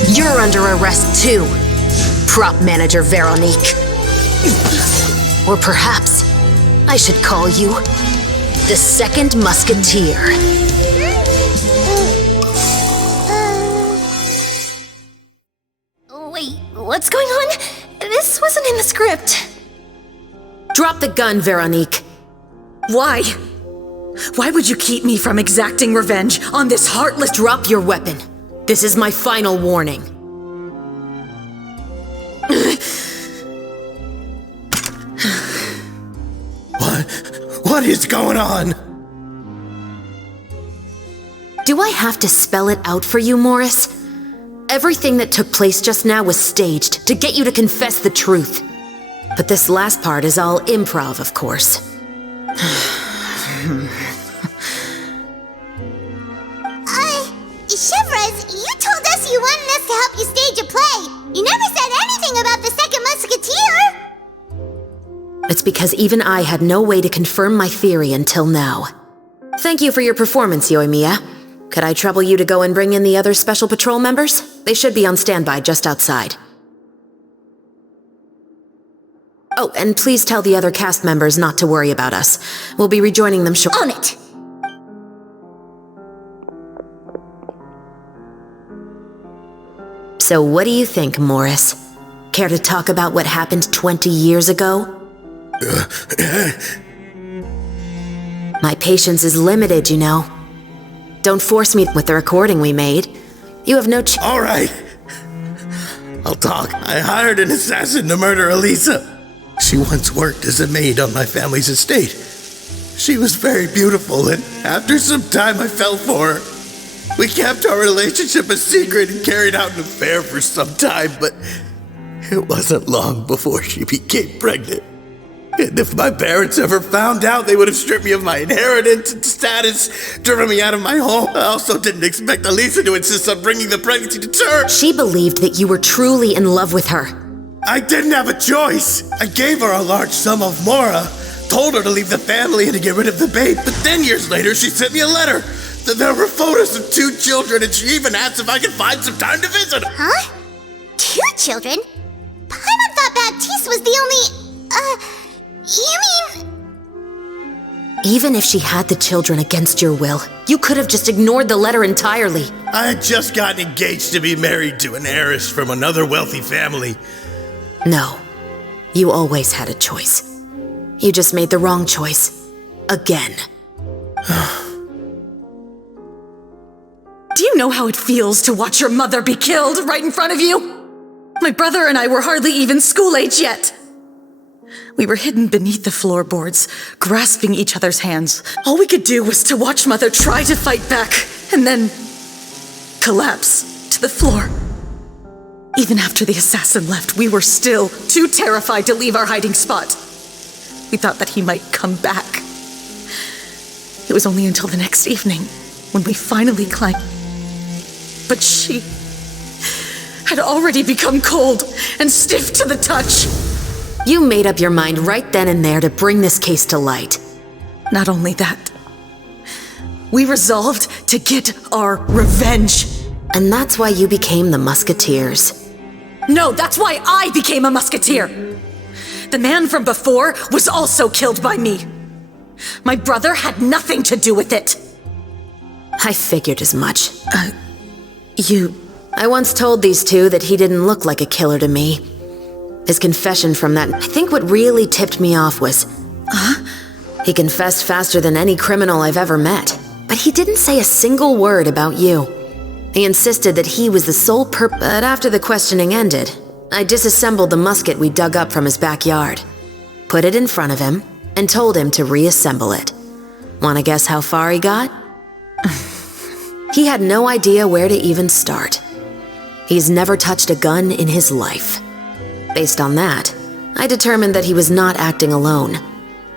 You're under arrest too, prop manager Veronique. Or perhaps I should call you the Second Musketeer. Wait, what's going on? This wasn't in the script. Drop the gun, Veronique. Why? Why would you keep me from exacting revenge on this heartless... Drop your weapon. This is my final warning. What is going on? Do I have to spell it out for you, Morris? Everything that took place just now was staged to get you to confess the truth. But this last part is all improv, of course. Shovraz, you told us you wanted us to help you stage a play. You never said anything about the Second Musketeer. It's because even I had no way to confirm my theory until now. Thank you for your performance, Yoimiya. Could I trouble you to go and bring in the other Special Patrol members? They should be on standby just outside. Oh, and please tell the other cast members not to worry about us. We'll be rejoining them shortly. On it! So what do you think, Morris? Care to talk about what happened 20 years ago? My patience is limited, you know. Don't force me with the recording we made. You have no All right. I'll talk. I hired an assassin to murder Eliza. She once worked as a maid on my family's estate. She was very beautiful, and after some time I fell for her. We kept our relationship a secret and carried out an affair for some time, but it wasn't long before she became pregnant. And if my parents ever found out, they would have stripped me of my inheritance and status, driven me out of my home. I also didn't expect Eliza to insist on bringing the pregnancy to term. She believed that you were truly in love with her. I didn't have a choice. I gave her a large sum of Mora, told her to leave the family and to get rid of the babe, but then years later she sent me a letter. There were photos of 2 children, and she even asked if I could find some time to visit her. Huh? 2 children? Paimon thought Baptiste was the only... you mean... Even if she had the children against your will, you could have just ignored the letter entirely. I had just gotten engaged to be married to an heiress from another wealthy family. No. You always had a choice. You just made the wrong choice. Again. Do you know how it feels to watch your mother be killed right in front of you? My brother and I were hardly even school age yet. We were hidden beneath the floorboards, grasping each other's hands. All we could do was to watch Mother try to fight back, and then collapse to the floor. Even after the assassin left, we were still too terrified to leave our hiding spot. We thought that he might come back. It was only until the next evening when we finally climbed. But she had already become cold and stiff to the touch. You made up your mind right then and there to bring this case to light. Not only that, we resolved to get our revenge. And that's why you became the Musketeers. No, that's why I became a musketeer. The man from before was also killed by me. My brother had nothing to do with it. I figured as much. You... I once told these two that he didn't look like a killer to me. His confession from that... I think what really tipped me off was... He confessed faster than any criminal I've ever met. But he didn't say a single word about you. He insisted that he was the sole But after the questioning ended, I disassembled the musket we dug up from his backyard, put it in front of him, and told him to reassemble it. Wanna guess how far he got? He had no idea where to even start. He's never touched a gun in his life. Based on that, I determined that he was not acting alone.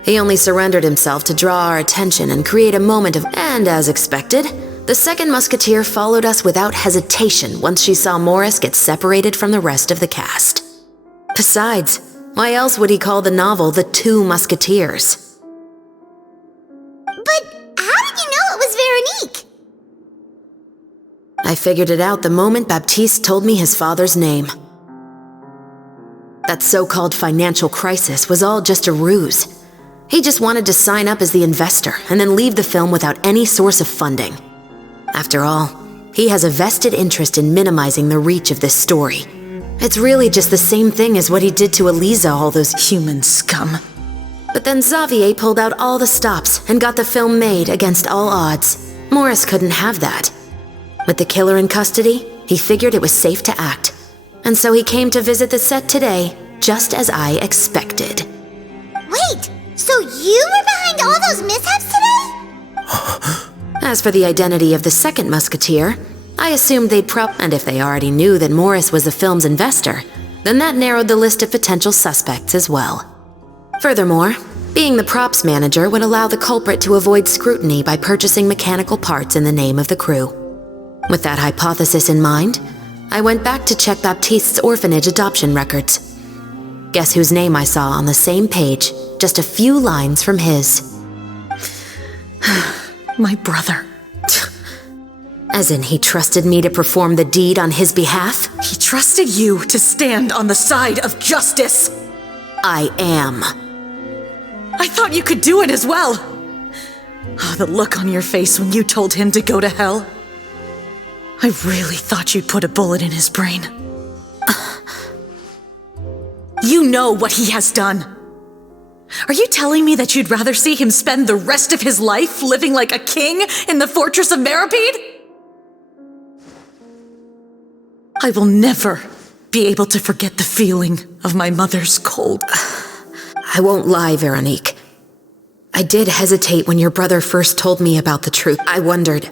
He only surrendered himself to draw our attention and create a moment of... And as expected, the second musketeer followed us without hesitation once she saw Morris get separated from the rest of the cast. Besides, why else would he call the novel The Two Musketeers? But how did you know it was Veronique? I figured it out the moment Baptiste told me his father's name. That so-called financial crisis was all just a ruse. He just wanted to sign up as the investor and then leave the film without any source of funding. After all, he has a vested interest in minimizing the reach of this story. It's really just the same thing as what he did to Eliza, all those human scum. But then Xavier pulled out all the stops and got the film made against all odds. Morris couldn't have that. With the killer in custody, he figured it was safe to act. And so he came to visit the set today, just as I expected. Wait, so you were behind all those mishaps today? As for the identity of the second musketeer, I assumed they'd and if they already knew that Morris was the film's investor, then that narrowed the list of potential suspects as well. Furthermore, being the props manager would allow the culprit to avoid scrutiny by purchasing mechanical parts in the name of the crew. With that hypothesis in mind, I went back to check Baptiste's orphanage adoption records. Guess whose name I saw on the same page, just a few lines from his. My brother. As in, he trusted me to perform the deed on his behalf? He trusted you to stand on the side of justice. I am. I thought you could do it as well. Oh, the look on your face when you told him to go to hell. I really thought you'd put a bullet in his brain. You know what he has done. Are you telling me that you'd rather see him spend the rest of his life living like a king in the fortress of Meripede? I will never be able to forget the feeling of my mother's cold. I won't lie, Veronique. I did hesitate when your brother first told me about the truth. I wondered.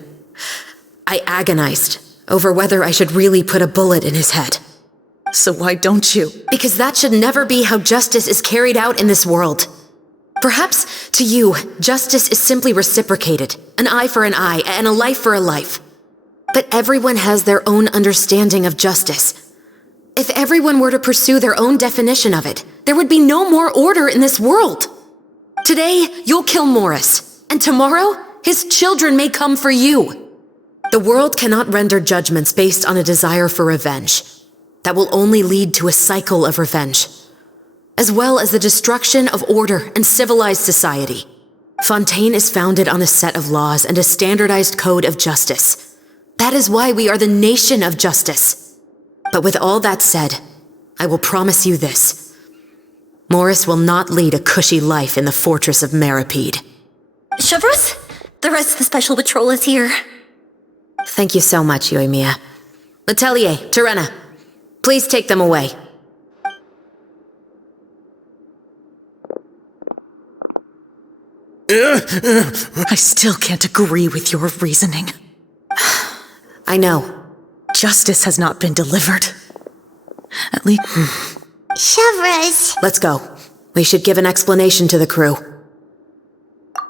I agonized over whether I should really put a bullet in his head. So why don't you? Because that should never be how justice is carried out in this world. Perhaps, to you, justice is simply reciprocated. An eye for an eye, and a life for a life. But everyone has their own understanding of justice. If everyone were to pursue their own definition of it, there would be no more order in this world. Today, you'll kill Morris, and tomorrow, his children may come for you. The world cannot render judgments based on a desire for revenge. That will only lead to a cycle of revenge, as well as the destruction of order and civilized society. Fontaine is founded on a set of laws and a standardized code of justice. That is why we are the nation of justice. But with all that said, I will promise you this. Morris will not lead a cushy life in the fortress of Meripede. Chevreuse, the rest of the special patrol is here. Thank you so much, Yoimiya. Letelier, Terena, please take them away. I still can't agree with your reasoning. I know. Justice has not been delivered. At least... Chevreuse. Let's go. We should give an explanation to the crew.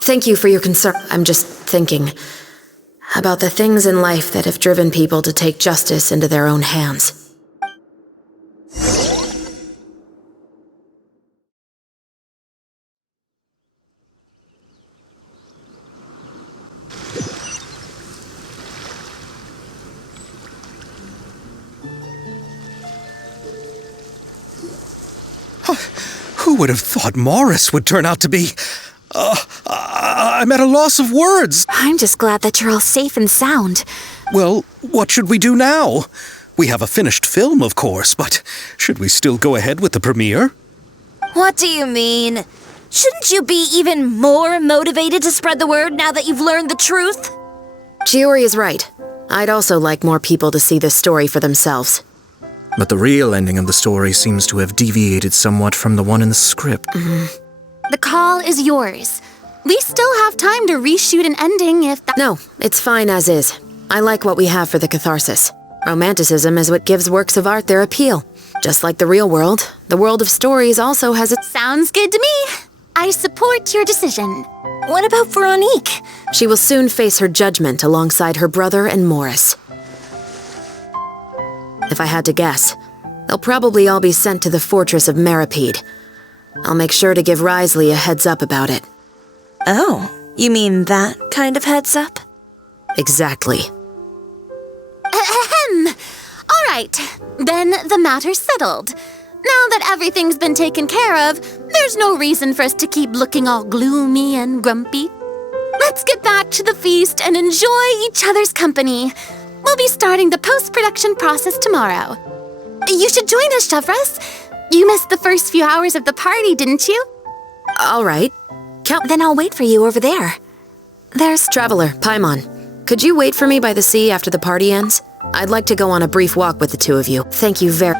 Thank you for your concern. I'm just thinking about the things in life that have driven people to take justice into their own hands. Who would have thought Morris would turn out to be... I'm at a loss of words. I'm just glad that you're all safe and sound. Well, what should we do now? We have a finished film, of course, but should we still go ahead with the premiere? What do you mean? Shouldn't you be even more motivated to spread the word now that you've learned the truth? Chiori is right. I'd also like more people to see this story for themselves. But the real ending of the story seems to have deviated somewhat from the one in the script. The call is yours. We still have time to reshoot an ending if that— No, it's fine as is. I like what we have for the catharsis. Romanticism is what gives works of art their appeal. Just like the real world, the world of stories also has its— Sounds good to me. I support your decision. What about Veronique? She will soon face her judgment alongside her brother and Morris. If I had to guess, they'll probably all be sent to the fortress of Meripede. I'll make sure to give Risley a heads up about it. Oh, you mean that kind of heads up? Exactly. Ahem. All right, then the matter's settled. Now that everything's been taken care of, there's no reason for us to keep looking all gloomy and grumpy. Let's get back to the feast and enjoy each other's company. We'll be starting the post-production process tomorrow. You should join us, Chevres. You missed the first few hours of the party, didn't you? All right. Then I'll wait for you over there. There's... Traveler, Paimon, could you wait for me by the sea after the party ends? I'd like to go on a brief walk with the two of you. Thank you very...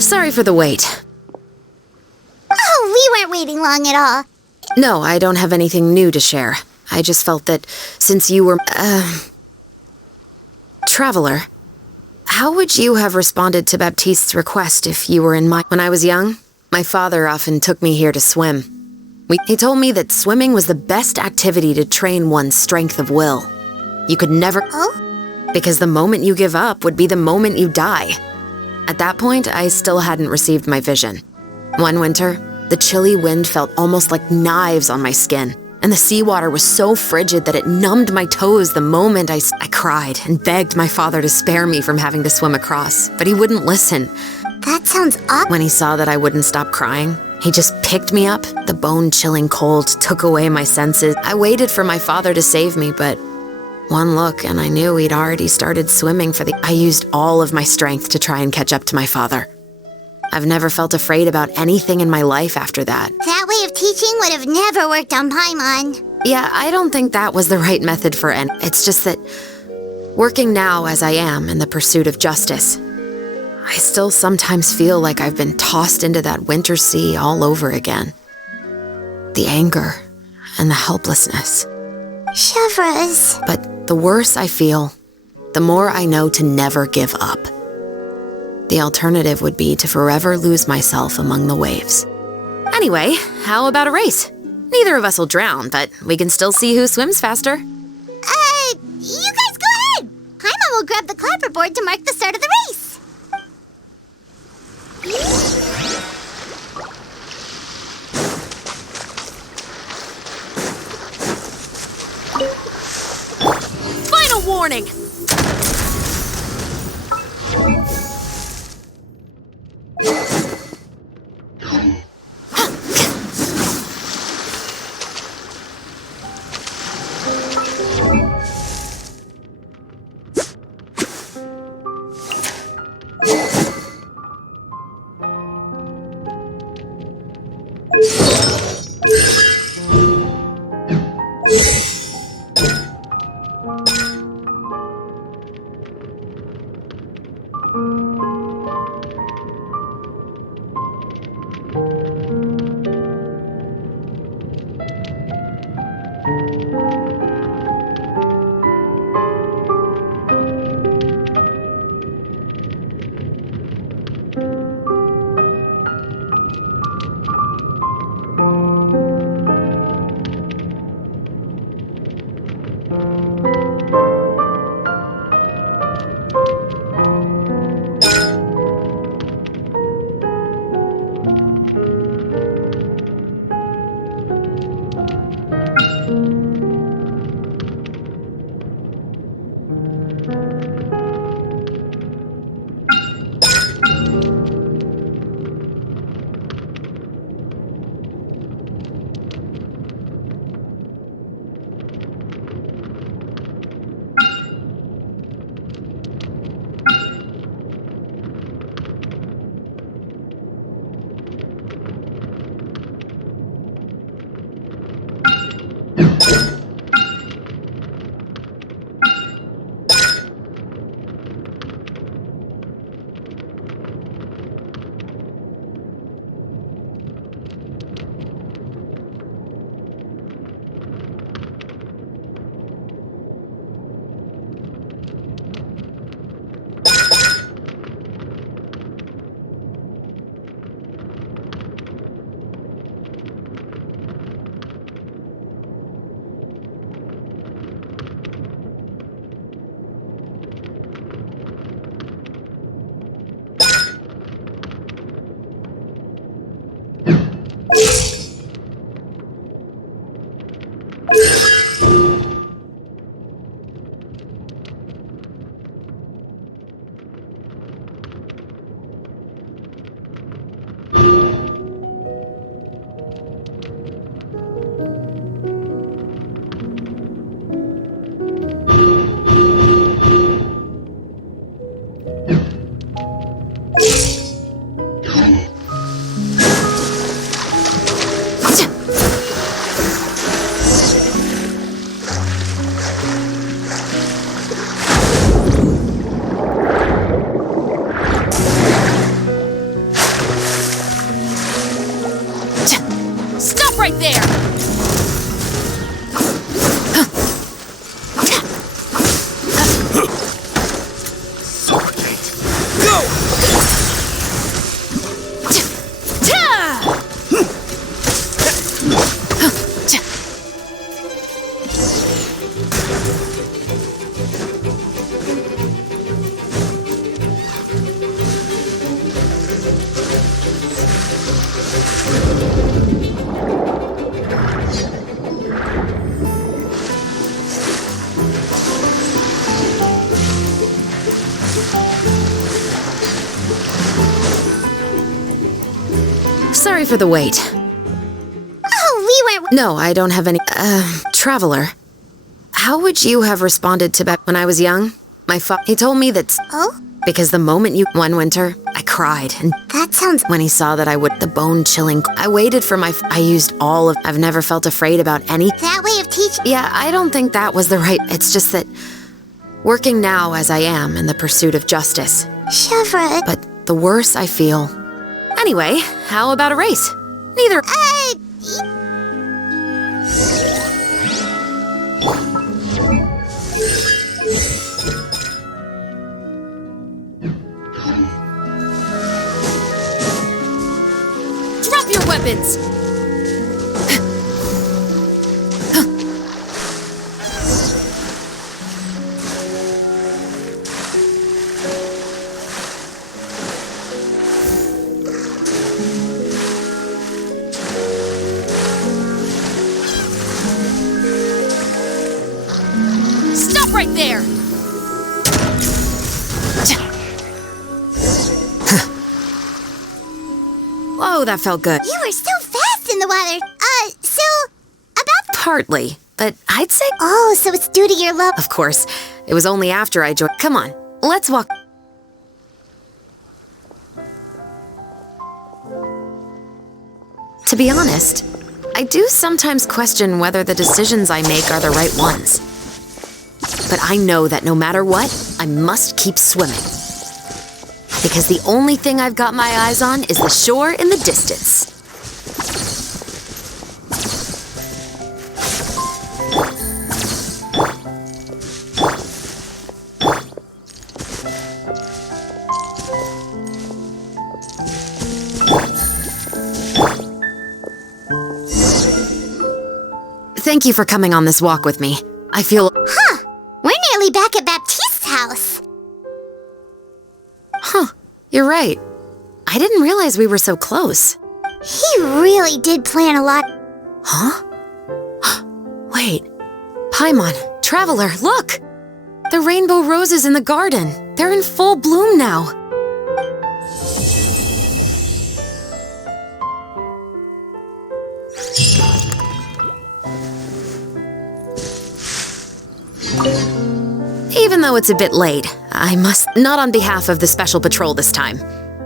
Sorry for the wait. Oh, we weren't waiting long at all. No, I don't have anything new to share. I just felt that since you were, Traveler, how would you have responded to Baptiste's request if you were in my... When I was young, my father often took me here to swim. He told me that swimming was the best activity to train one's strength of will. You could never... Oh? Because the moment you give up would be the moment you die. At that point, I still hadn't received my vision. One winter, the chilly wind felt almost like knives on my skin, and the seawater was so frigid that it numbed my toes the moment I cried and begged my father to spare me from having to swim across, but he wouldn't listen. That sounds awful. When he saw that I wouldn't stop crying, he just picked me up. The bone-chilling cold took away my senses. I waited for my father to save me, but one look and I knew he'd already started swimming for the... I used all of my strength to try and catch up to my father. I've never felt afraid about anything in my life after that. That way of teaching would have never worked on Paimon. Yeah, I don't think that was the right method for any. It's just that, working now as I am in the pursuit of justice, I still sometimes feel like I've been tossed into that winter sea all over again. The anger and the helplessness. Chevres. But the worse I feel, the more I know to never give up. The alternative would be to forever lose myself among the waves. Anyway, how about a race? Neither of us will drown, but we can still see who swims faster. You guys go ahead. Paimon will grab the clapperboard to mark the start of the race. Final warning! Sorry for the wait. Oh, we weren't... No, I don't have any... Traveler. How would you have responded to Beck when I was young? He told me that... Oh? Because the moment one winter, I cried, and That sounds... when he saw that I would... The bone-chilling... I waited for I used all of... I've never felt afraid about any... That way of teaching... Yeah, I don't think that was the right... It's just that... Working now as I am in the pursuit of justice. Chevra... But the worse I feel... Anyway, how about a race? Neither... Drop your weapons! Stop right there! Whoa, that felt good. You were so fast in the water. So... About... Partly, but I'd say... Oh, so it's due to your love... Of course. It was only after I joined... Come on, let's walk... To be honest, I do sometimes question whether the decisions I make are the right ones. But I know that no matter what, I must keep swimming. Because the only thing I've got my eyes on is the shore in the distance. Thank you for coming on this walk with me. I feel... Huh. We're nearly back at Baptiste's house. Huh. You're right. I didn't realize we were so close. He really did plan a lot. Huh? Wait. Paimon, Traveler, look! The rainbow roses in the garden. They're in full bloom now. Even though it's a bit late, I must... Not on behalf of the Special Patrol this time.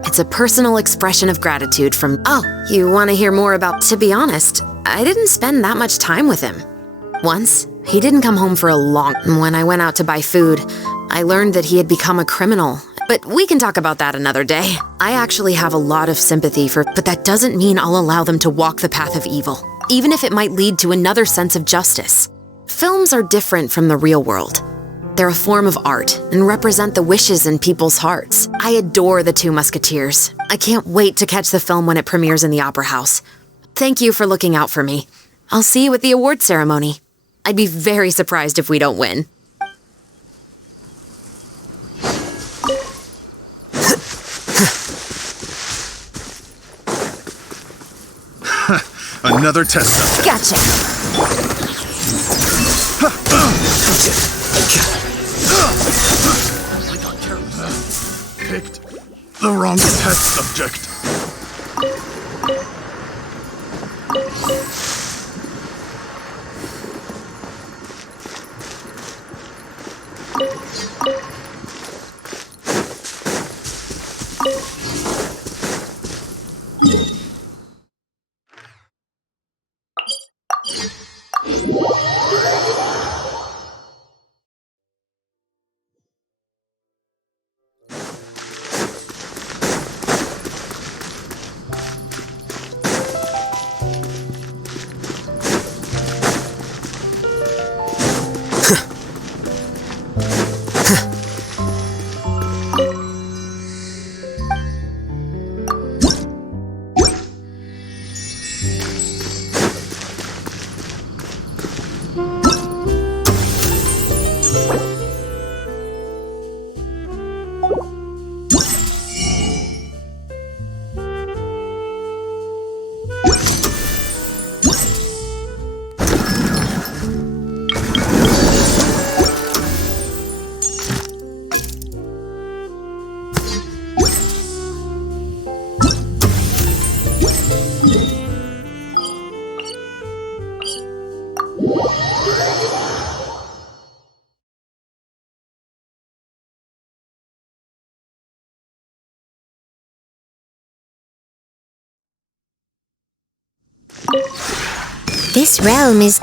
It's a personal expression of gratitude from... Oh, you want to hear more about... To be honest, I didn't spend that much time with him. Once, he didn't come home for a long... When I went out to buy food, I learned that he had become a criminal. But we can talk about that another day. I actually have a lot of sympathy for... But that doesn't mean I'll allow them to walk the path of evil, even if it might lead to another sense of justice. Films are different from the real world. They're a form of art and represent the wishes in people's hearts. I adore The Two Musketeers. I can't wait to catch the film when it premieres in the Opera House. Thank you for looking out for me. I'll see you at the award ceremony. I'd be very surprised if we don't win. Another test subject. Gotcha. Picked the wrong test subject. This realm is...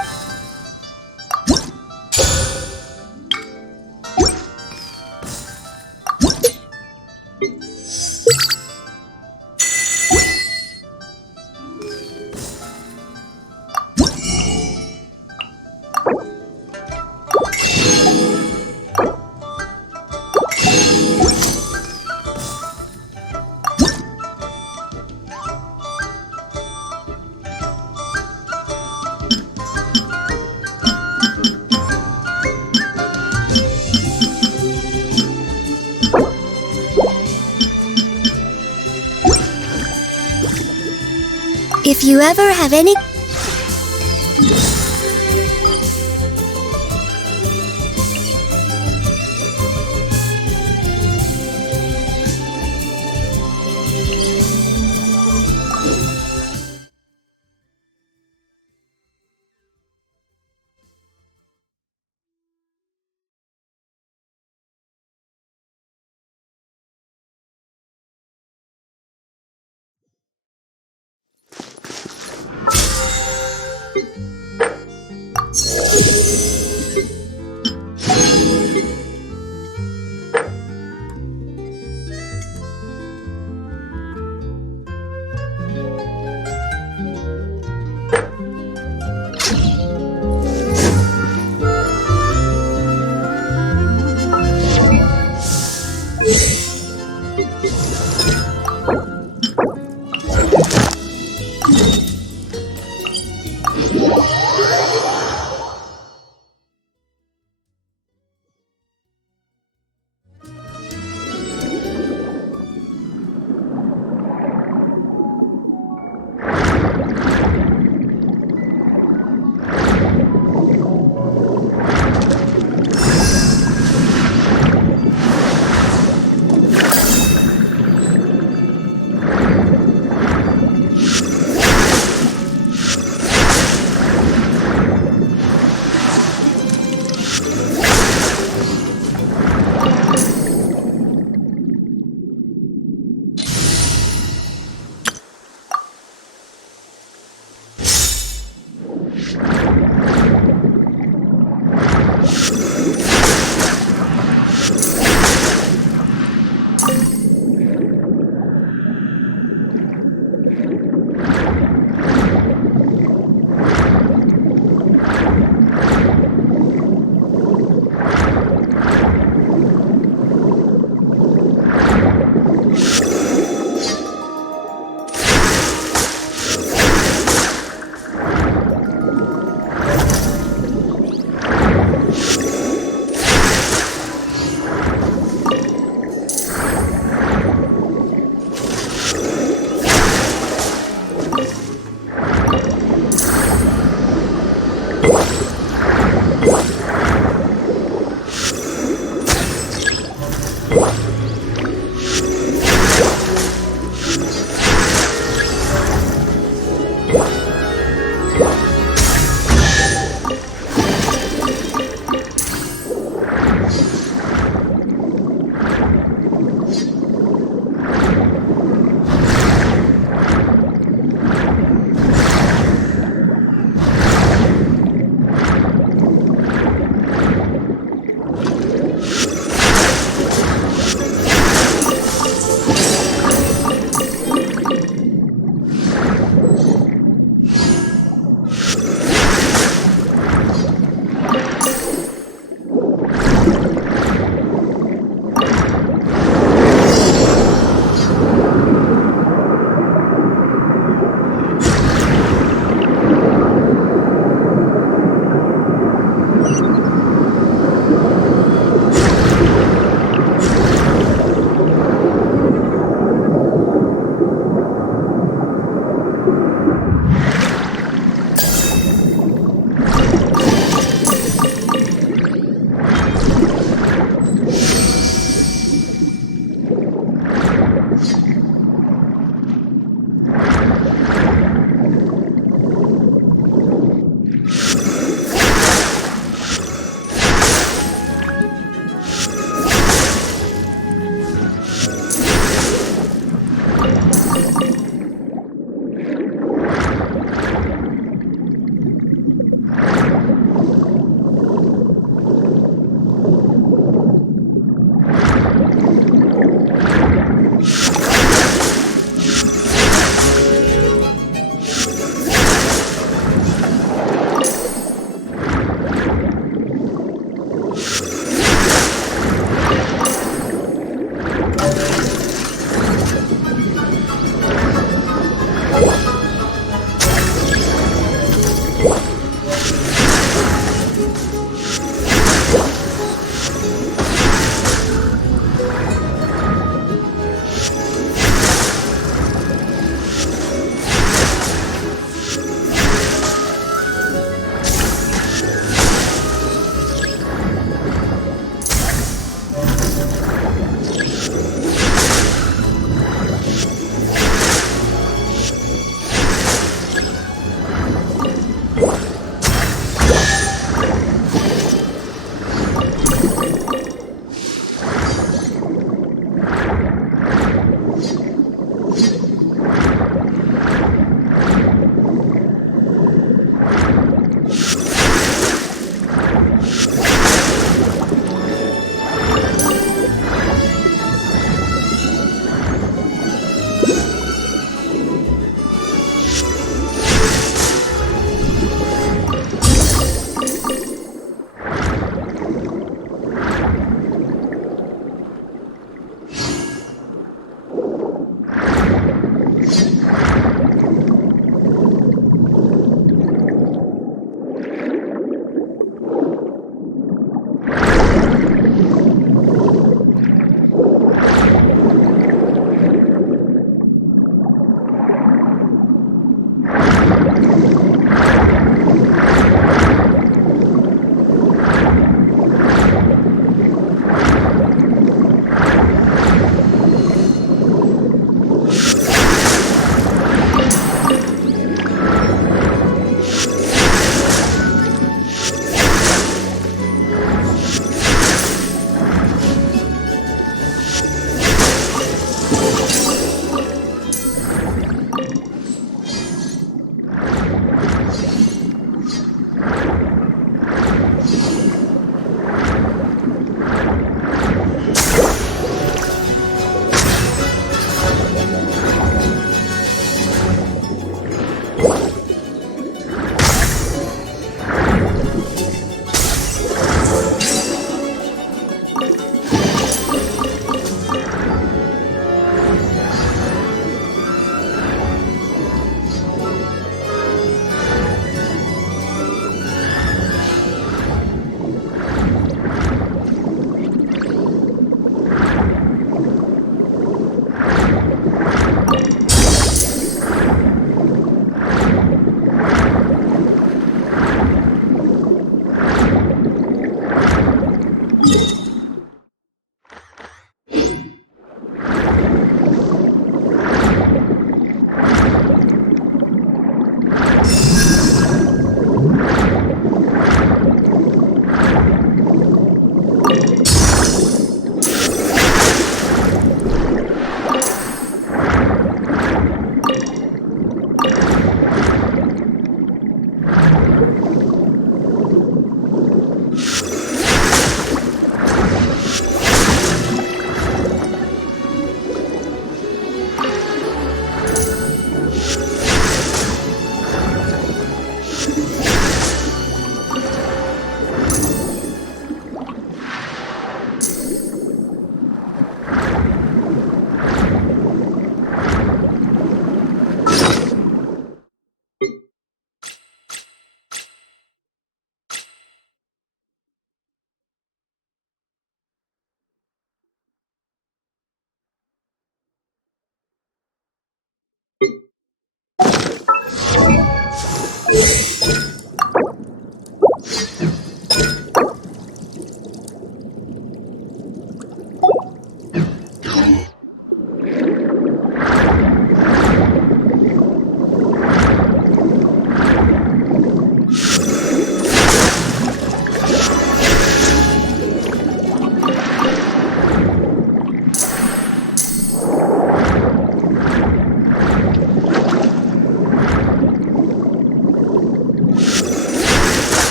If you ever have any...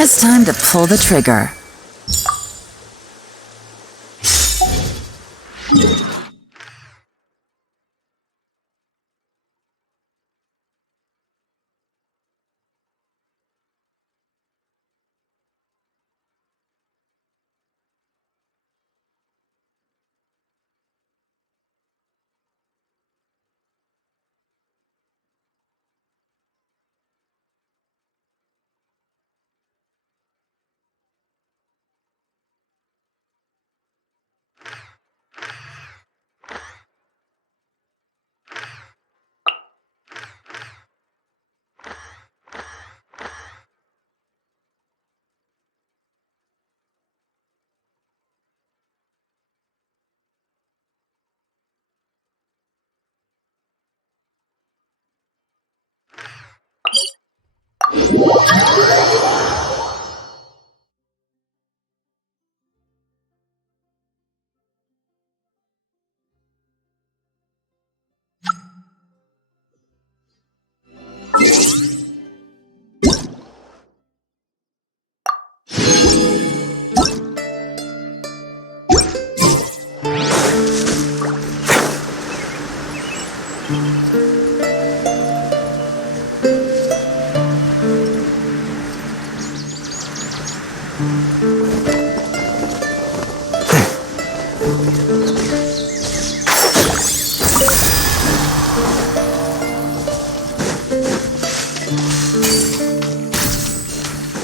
It's time to pull the trigger.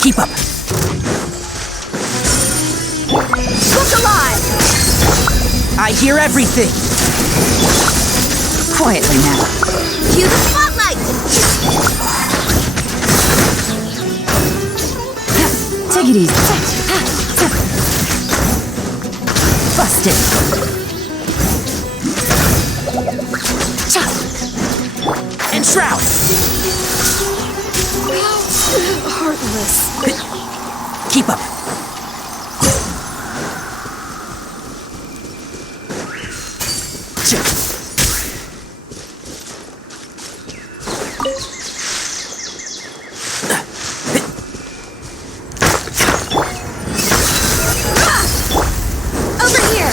Keep up. Look alive! I hear everything. Quietly now. Cue the spotlight! Take it easy. Busted. And shroud. Heartless. Keep up. Over here!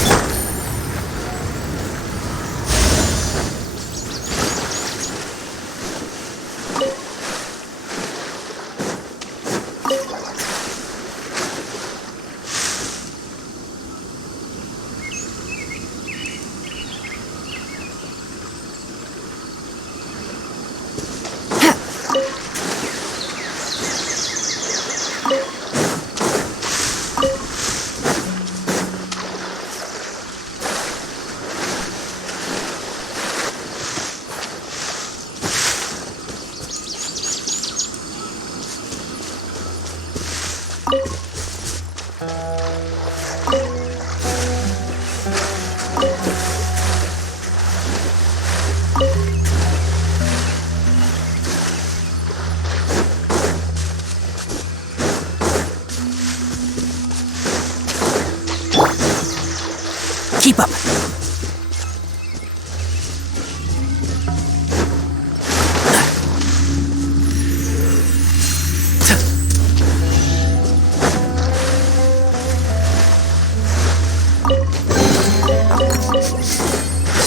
Keep up.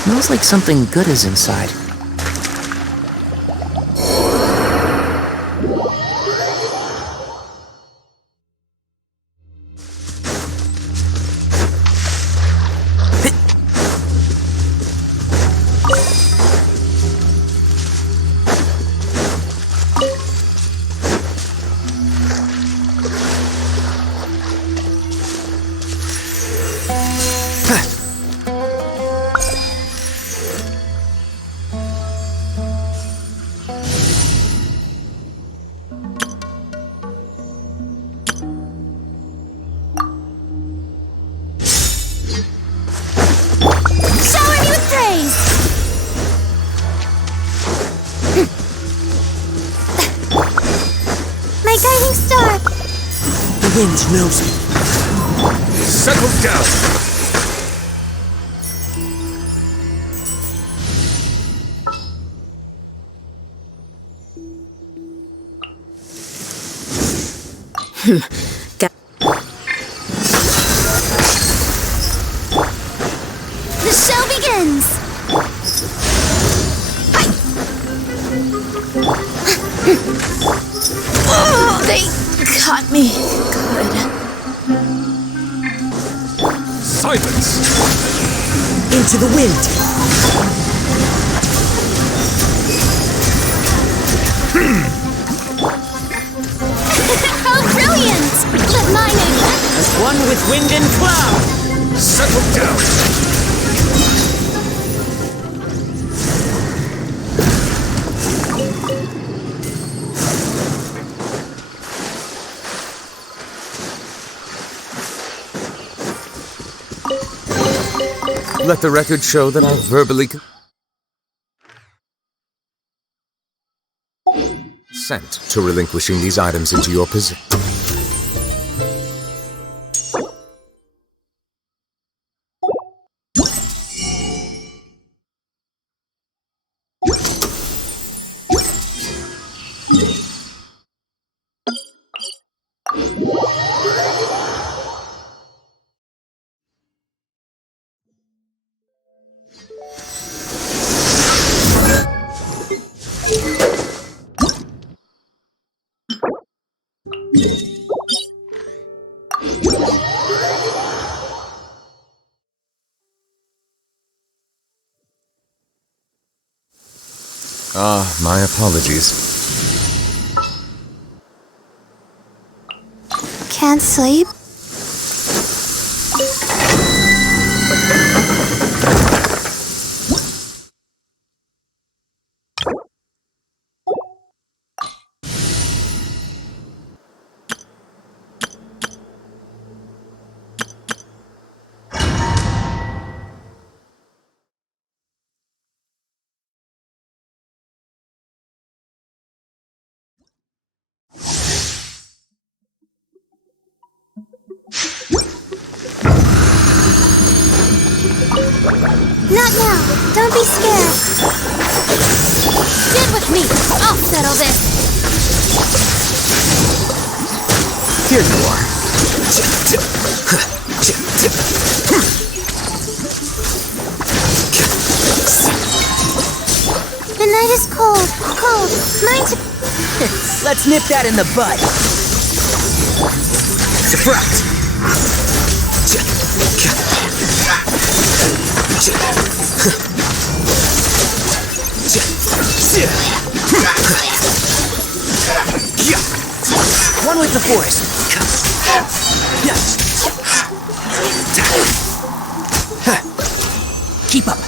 Smells like something good is inside. Shower me with praise! My guiding star! The wind knows it. Settle down! The show begins! Oh, they caught me good. Silence! Into the wind. How brilliant! Let mine As one with wind and cloud. Settle down! Let the record show that I verbally consent to relinquishing these items into your possession. Yeah. My apologies. Can't sleep? Not now. Don't be scared. Get with me. I'll settle this. Here you are. The night is cold. Cold. Mine's... Let's nip that in the bud. Surprise! One with the forest. Keep up.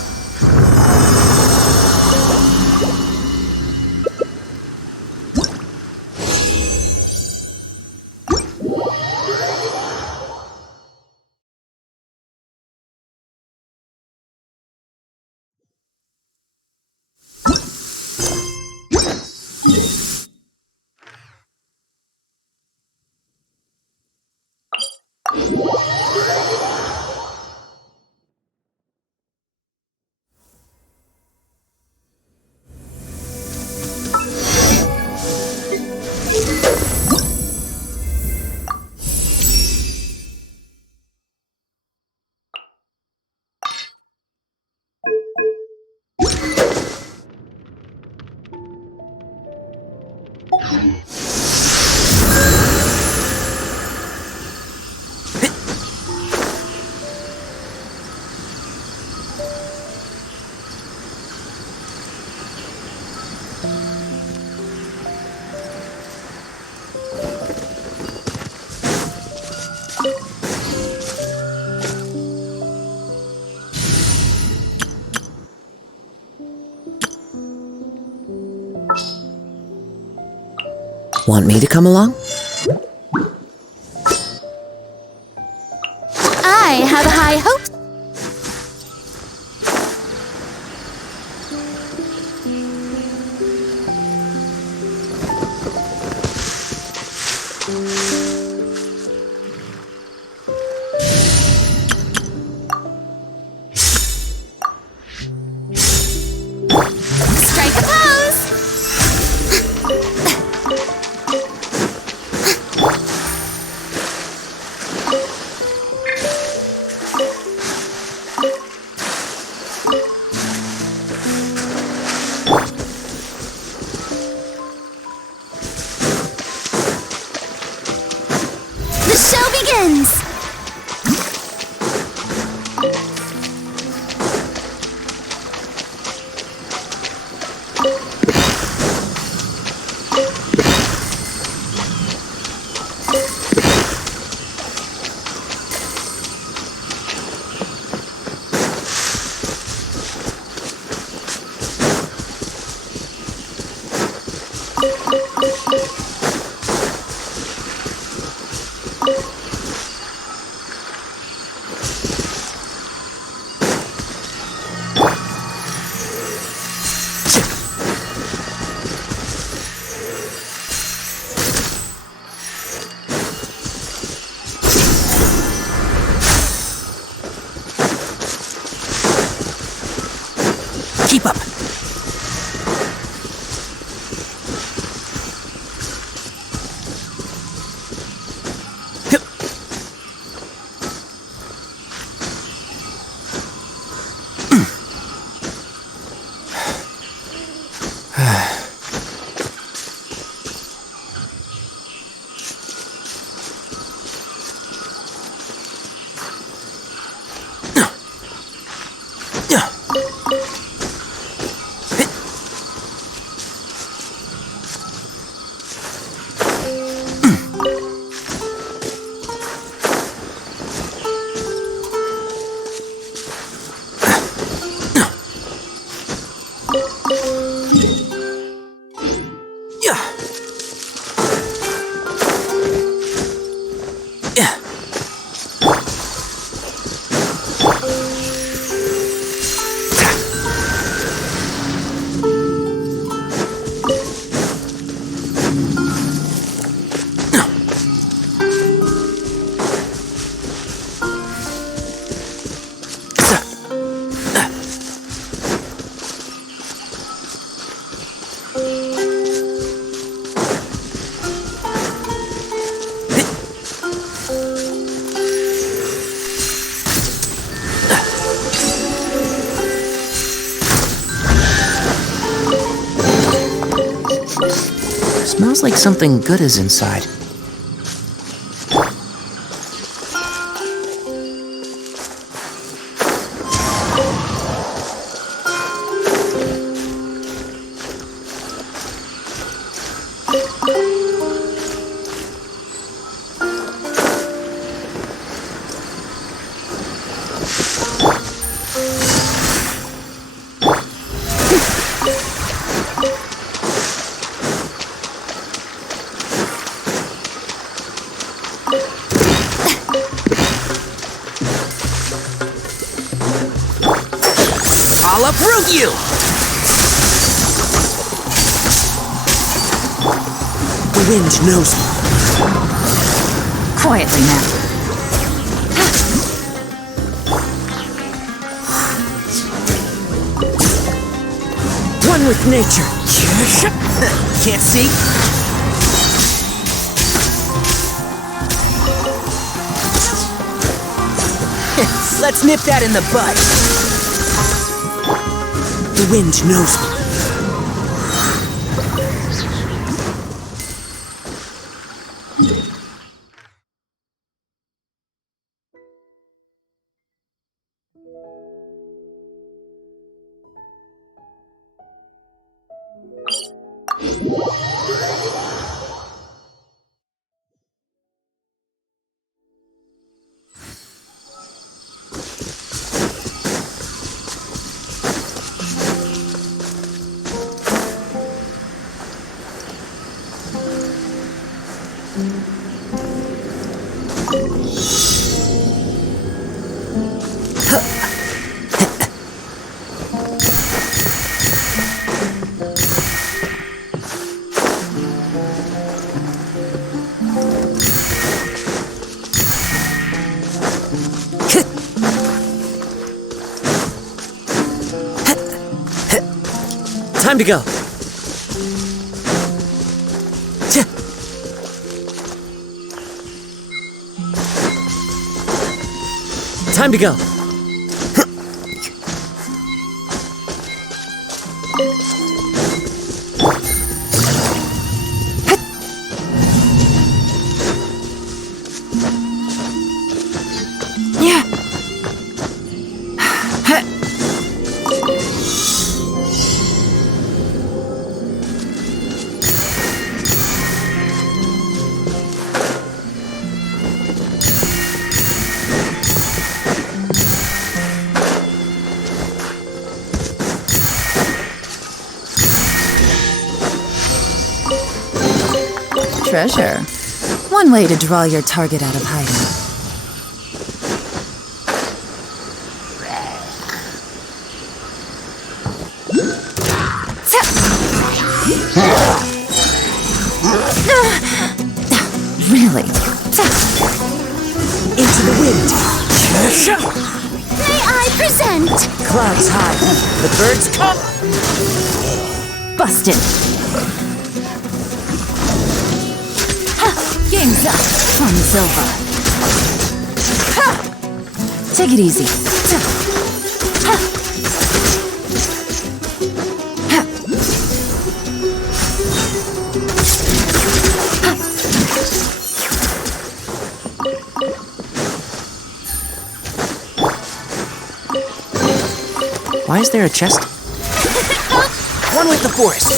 Want me to come along? I have high hopes. Strike a pose! Smells like something good is inside. I'll uproot you! The wind knows me. Quietly now. One with nature. Can't see? Let's nip that in the bud. The wind knows me. Time to go. Time to go. Treasure. One way to draw your target out of hiding. Really? Into the wind. May I present? Clouds high. The birds come. Busted. Game's up. Fun silver. Take it easy. Why is there a chest? One with the forest.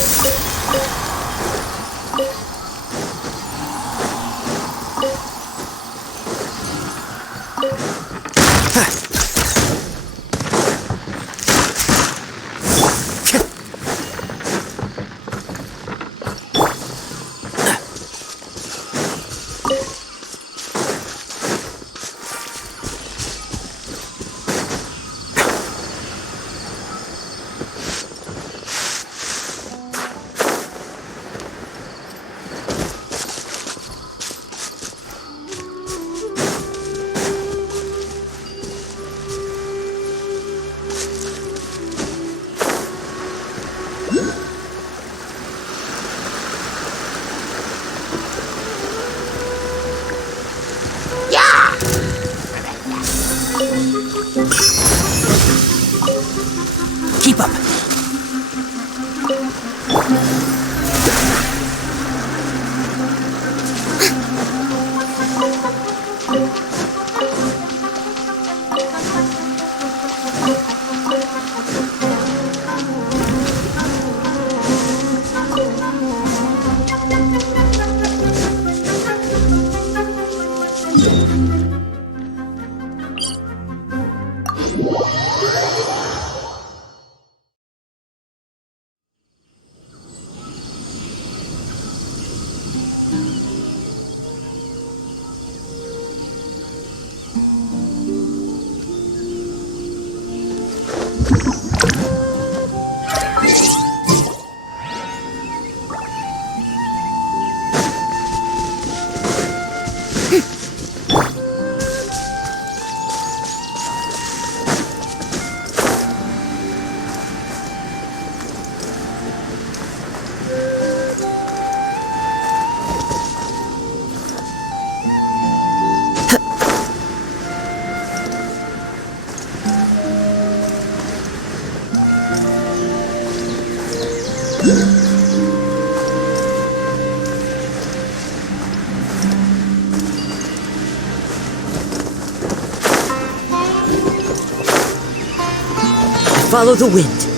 Follow the wind.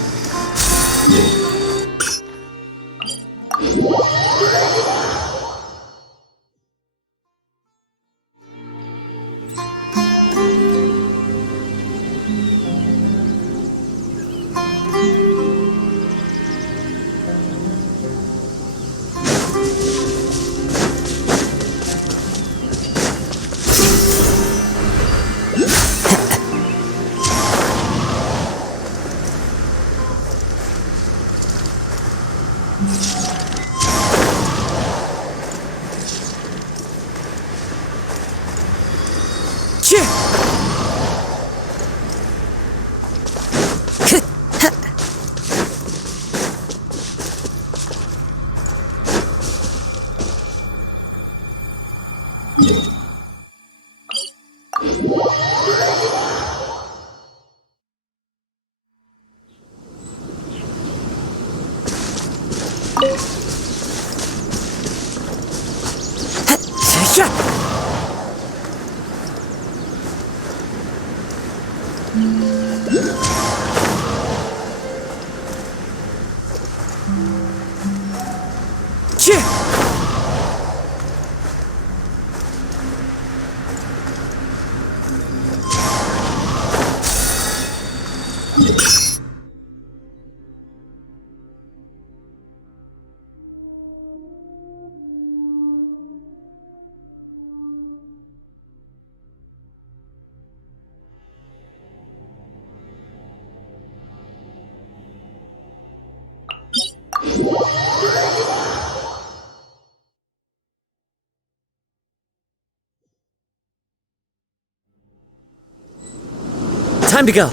Time to go.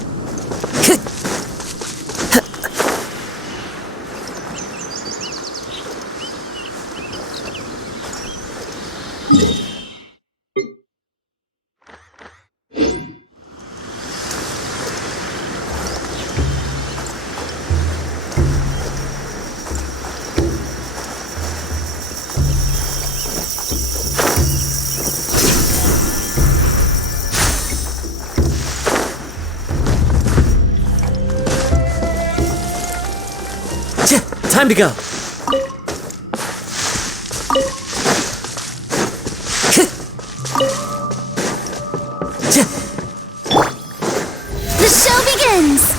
Time to go. The show begins!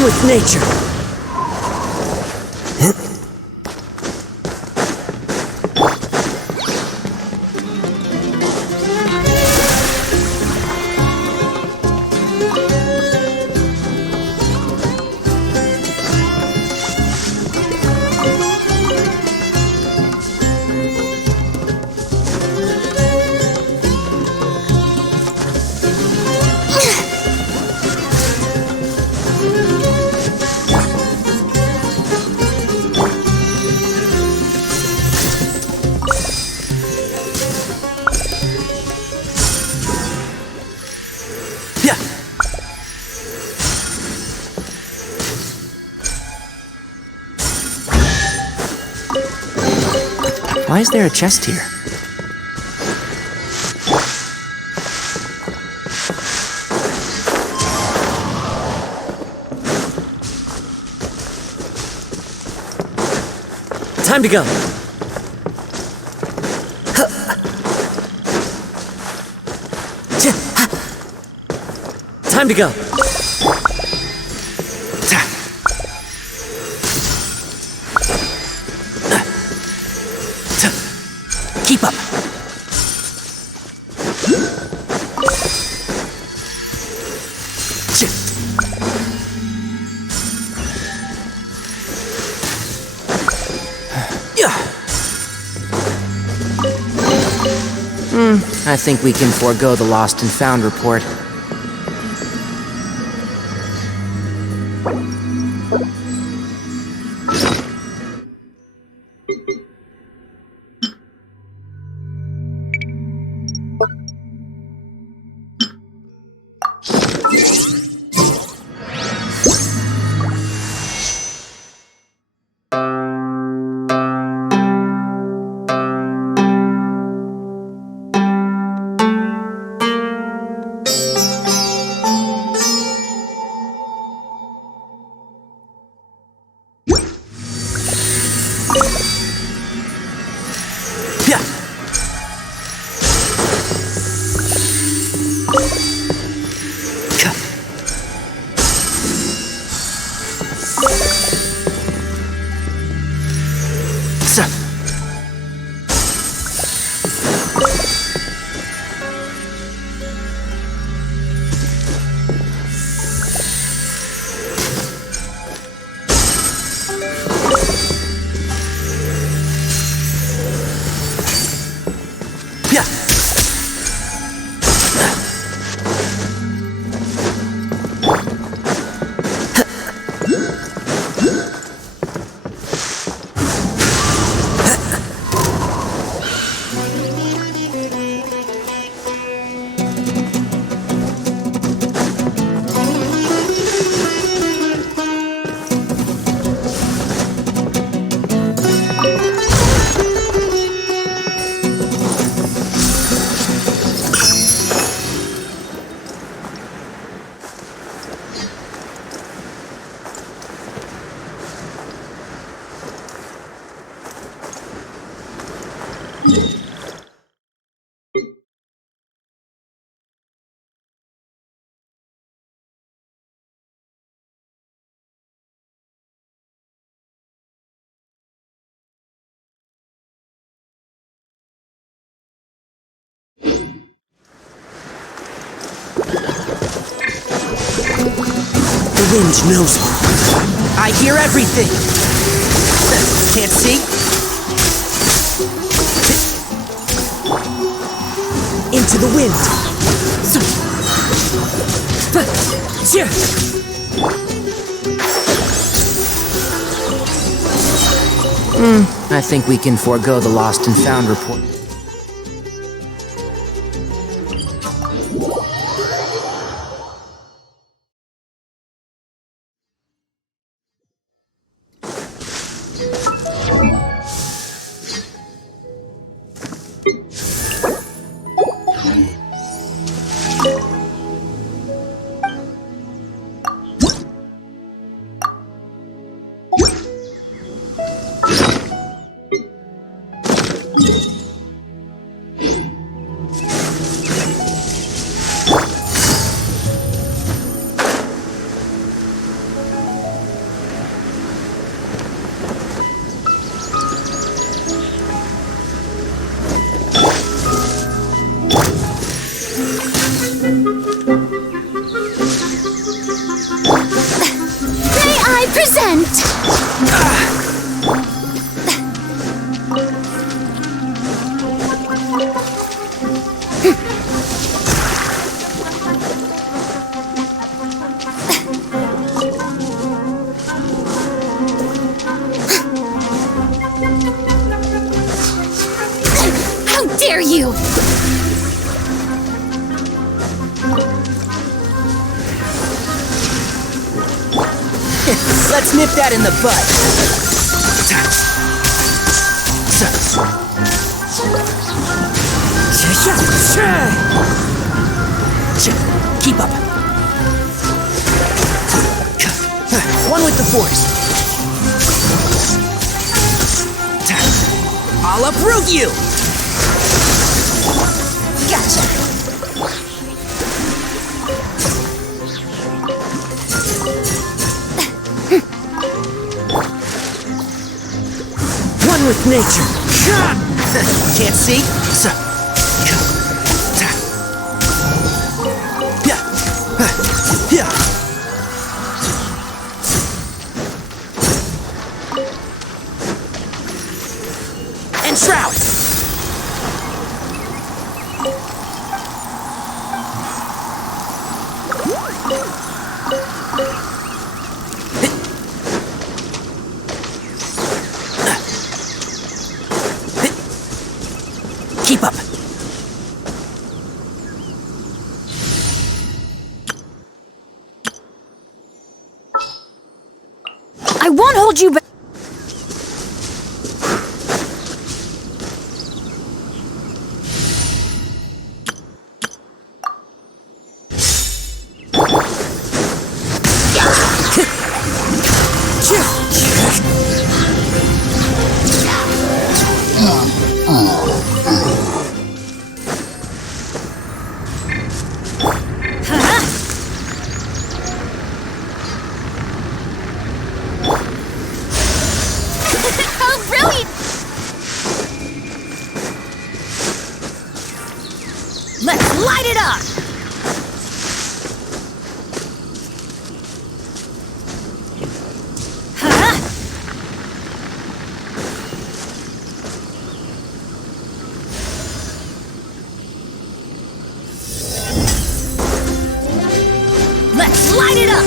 One with nature. Why is there a chest here? Time to go. Time to go. Keep up. I think we can forego the lost and found report. The wind knows me. I hear everything. Can't see? Into the wind. I think we can forego the lost and found report. Let's nip that in the bud. Keep up. One with the force. I'll uproot you! Gotcha. One with nature. Can't see? And shroud! Keep up. I won't hold you back. Oh, brilliant! Let's light it up! Let's light it up!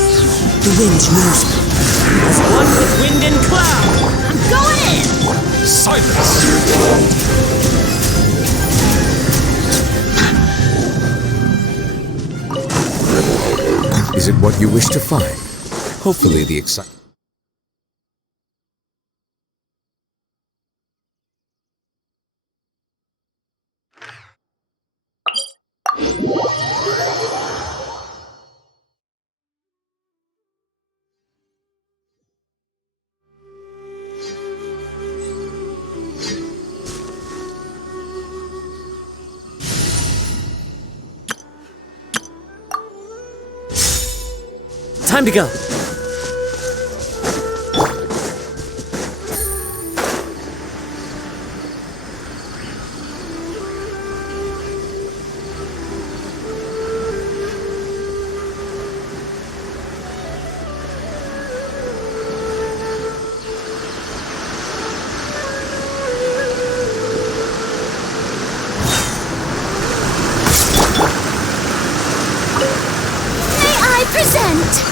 The wind knows me. As one with wind and cloud. I'm going in! Silence! Is it what you wish to find? Hopefully the excitement. Time to go. May I present?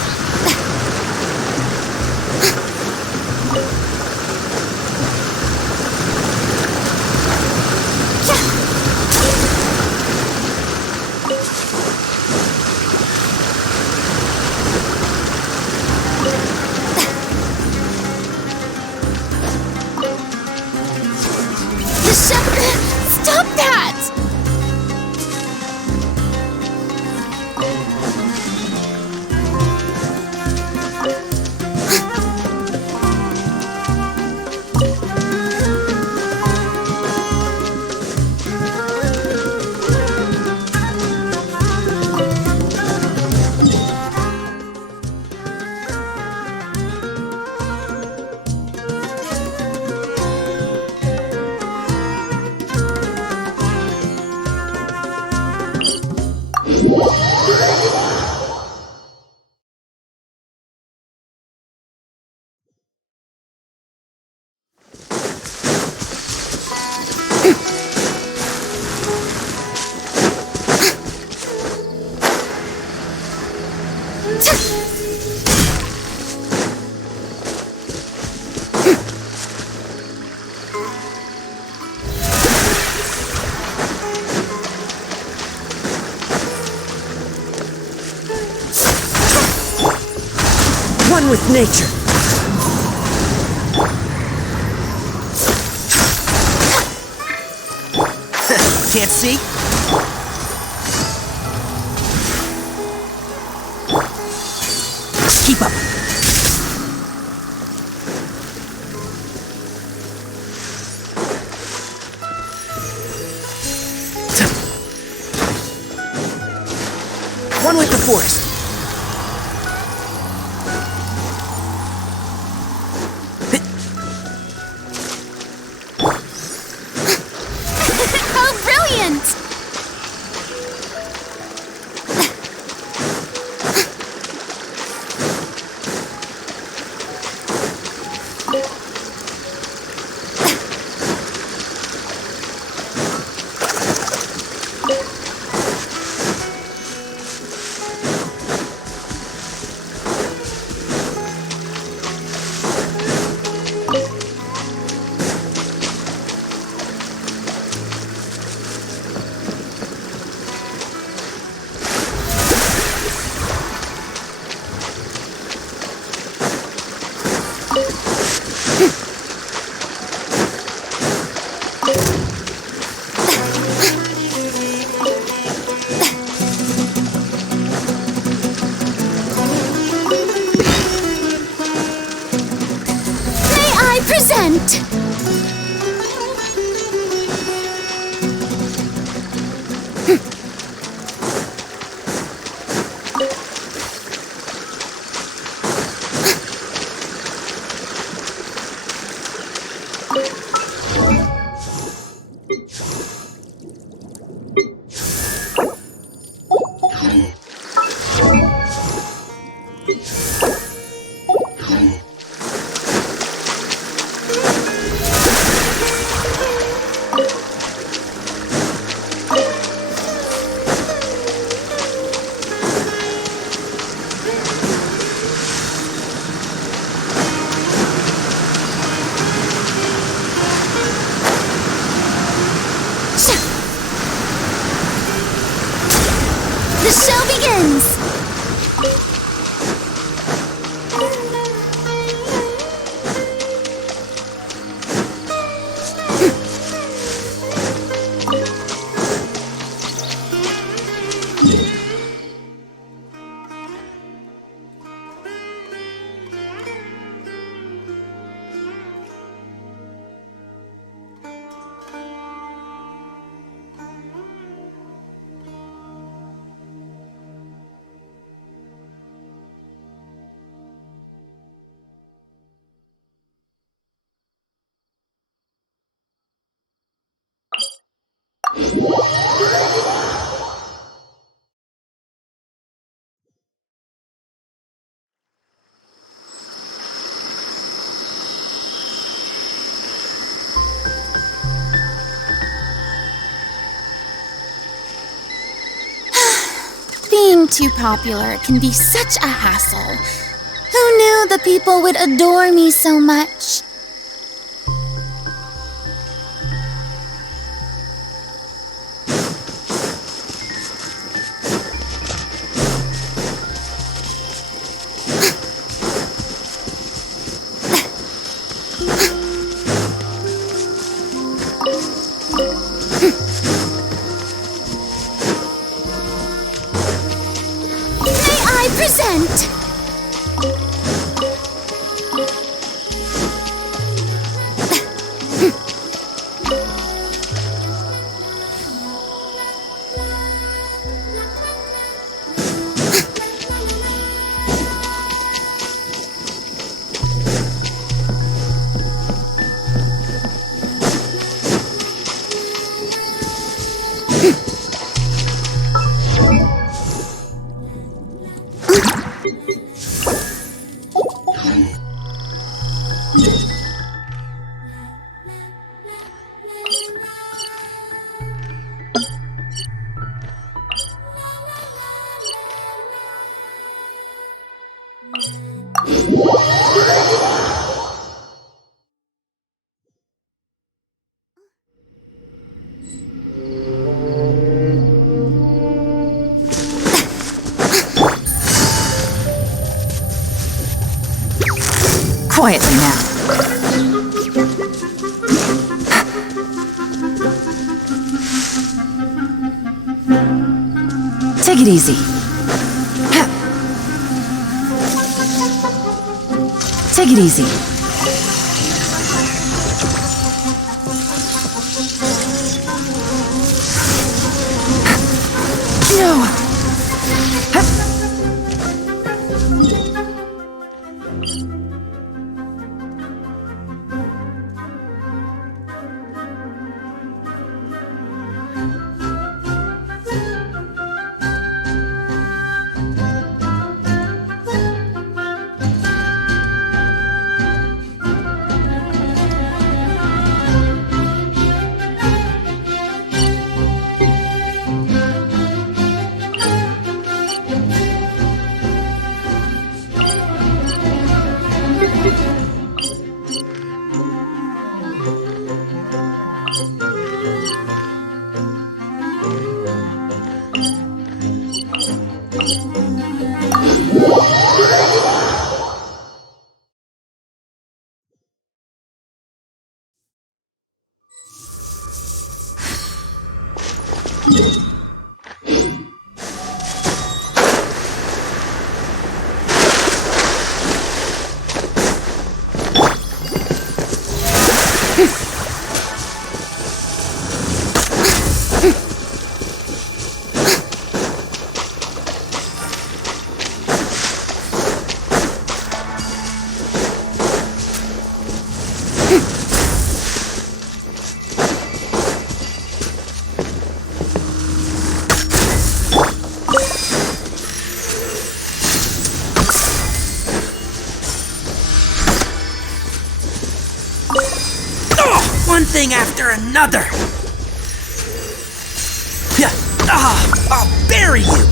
The shepherd! Stop that! One with nature. Can't see? Keep up. One with the forest. Oh, brilliant! Present! The show begins! Being too popular can be such a hassle. Who knew the people would adore me so much? Present! Quietly now. Take it easy. Take it easy. No! One thing after another! Yeah, I'll bury you!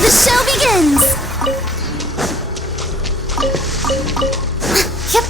The show begins! Yep.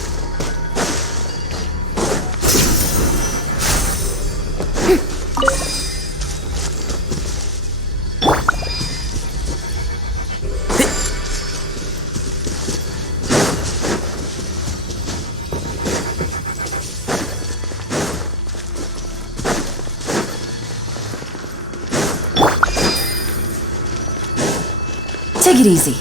Take it easy.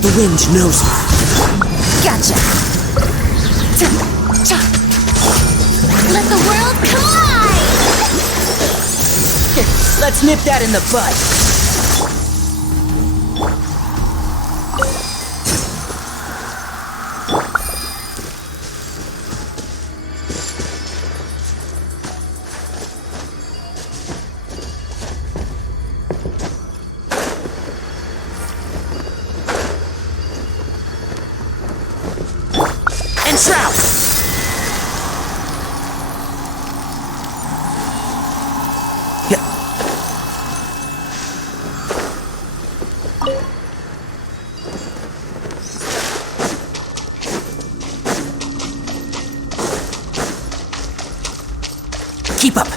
The wind knows me. Gotcha. Let the world collide! Here, let's nip that in the bud. Shroud! Yeah. Keep up.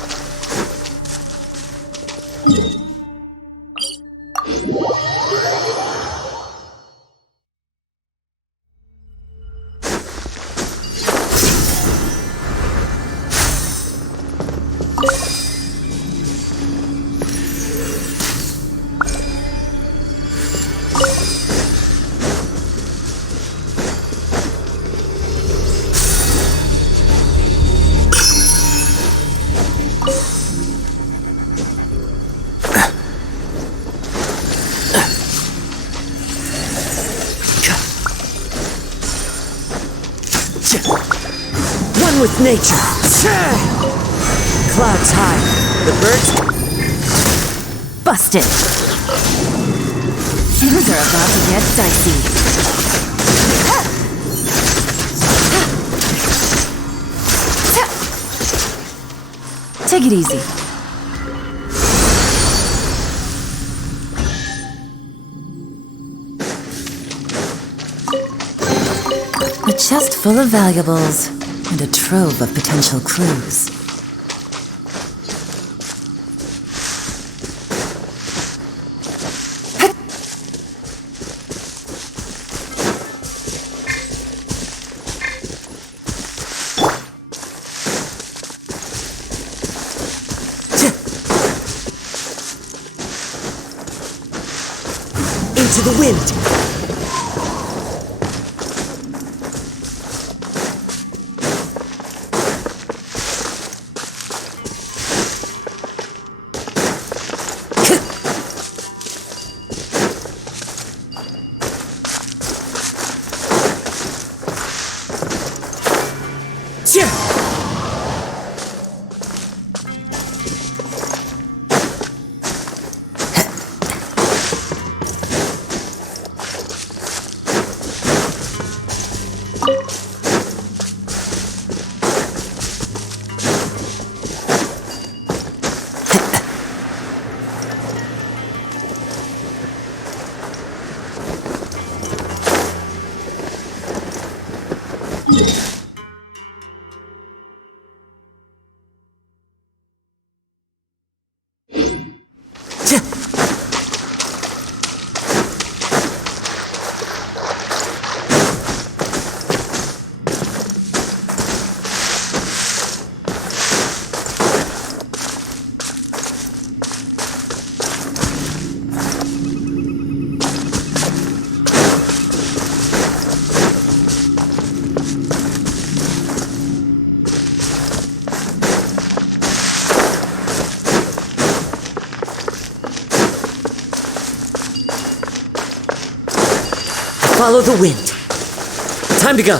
with nature. Clouds high. The birds... Busted. Things are about to get dicey. Take it easy. A chest full of valuables and a trove of potential clues. Into the wind. Follow the wind. Time to go.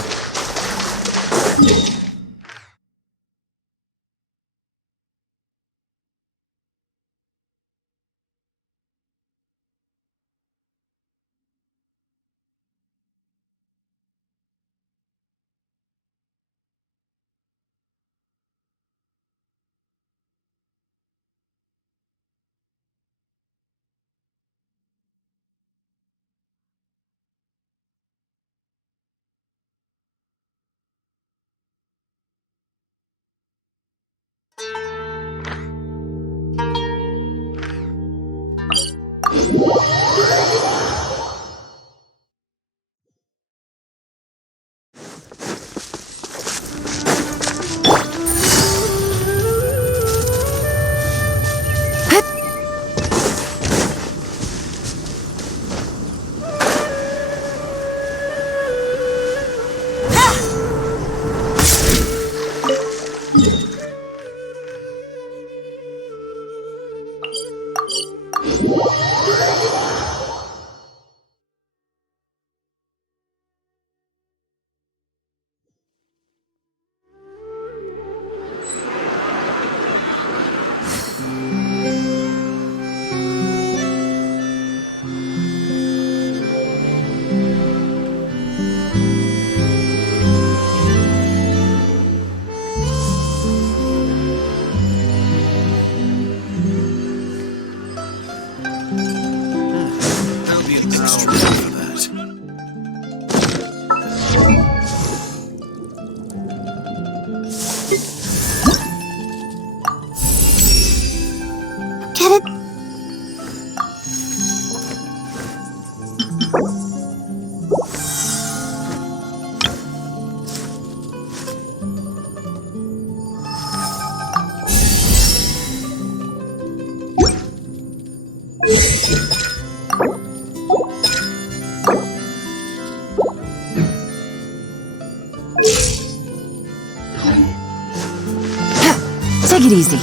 Take it easy.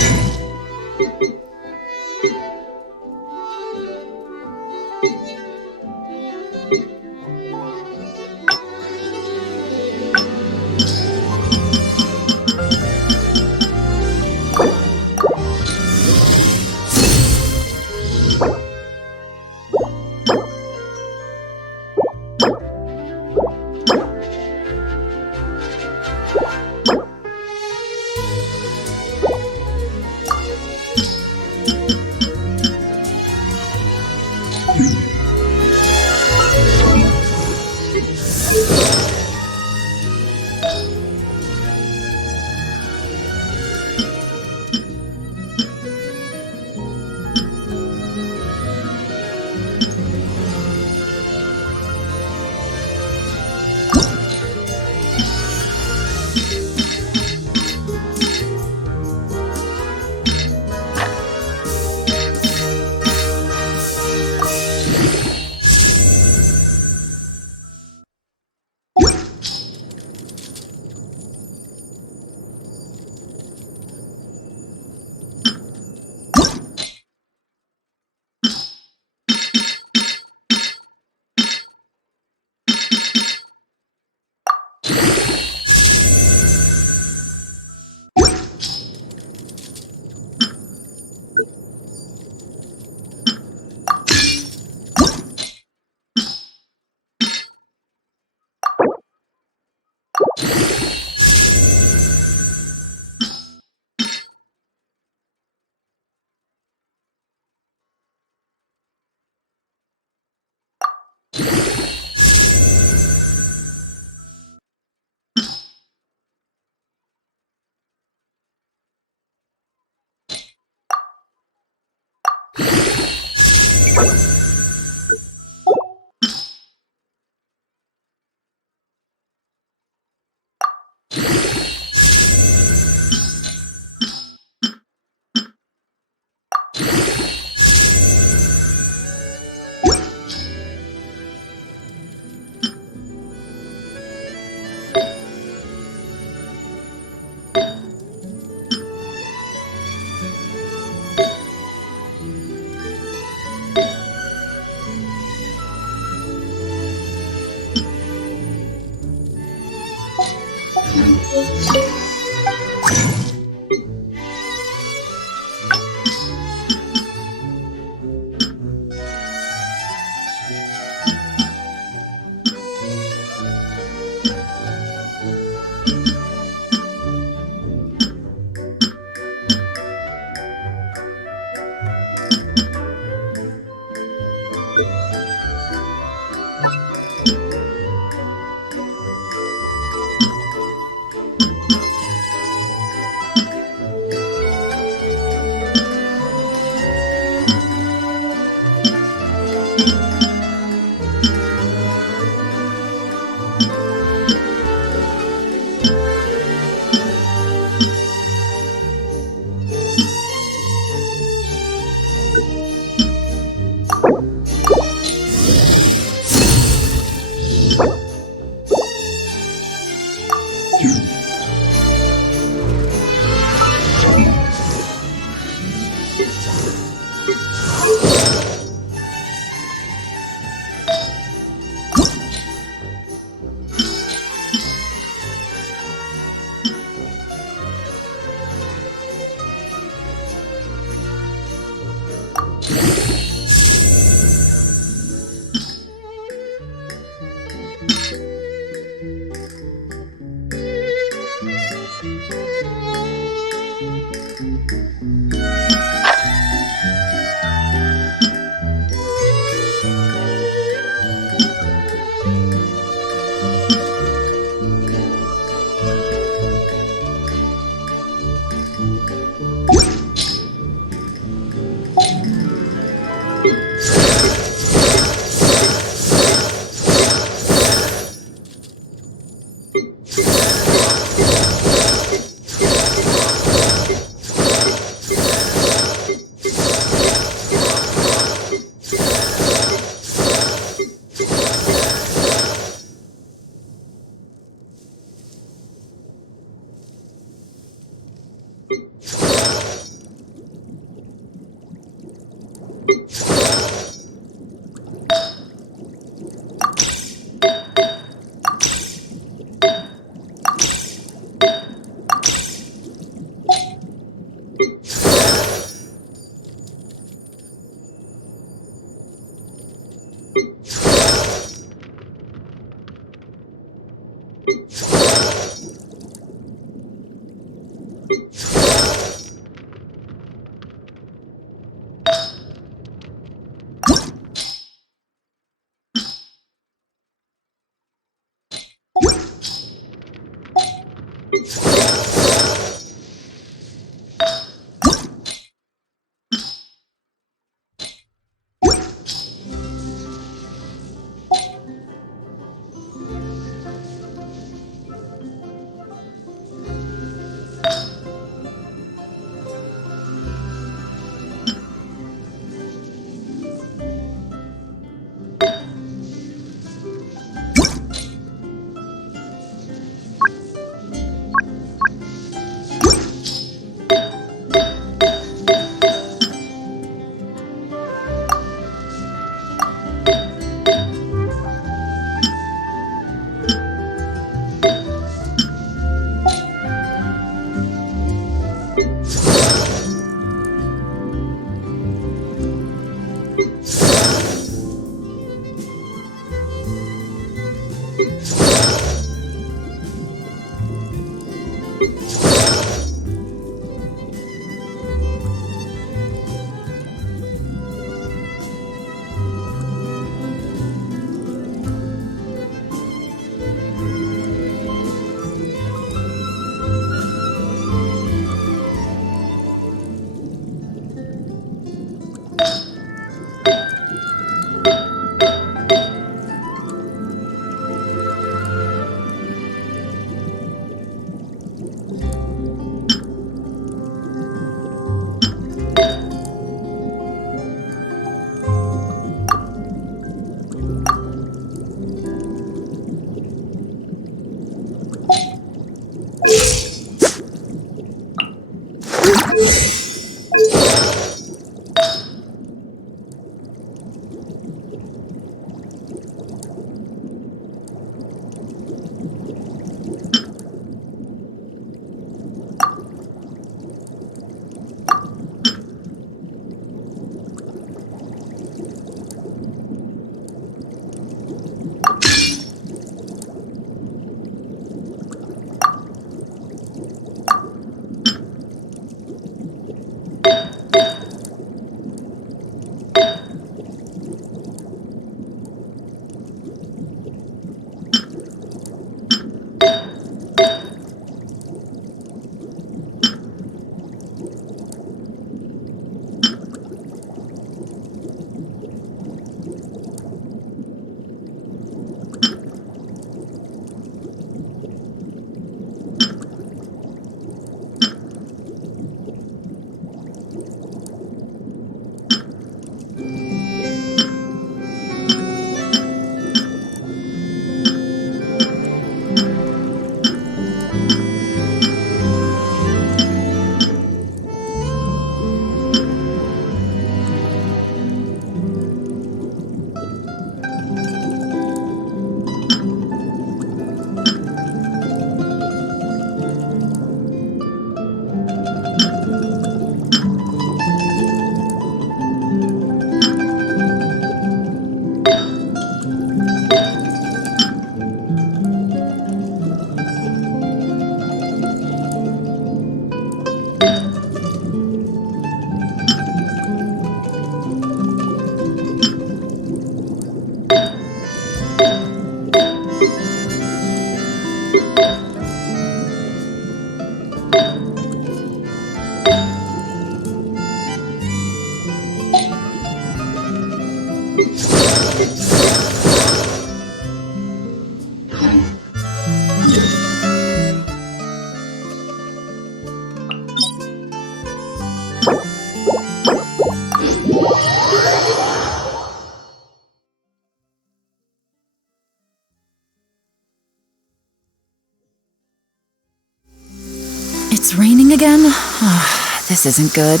It's raining again? Oh, this isn't good.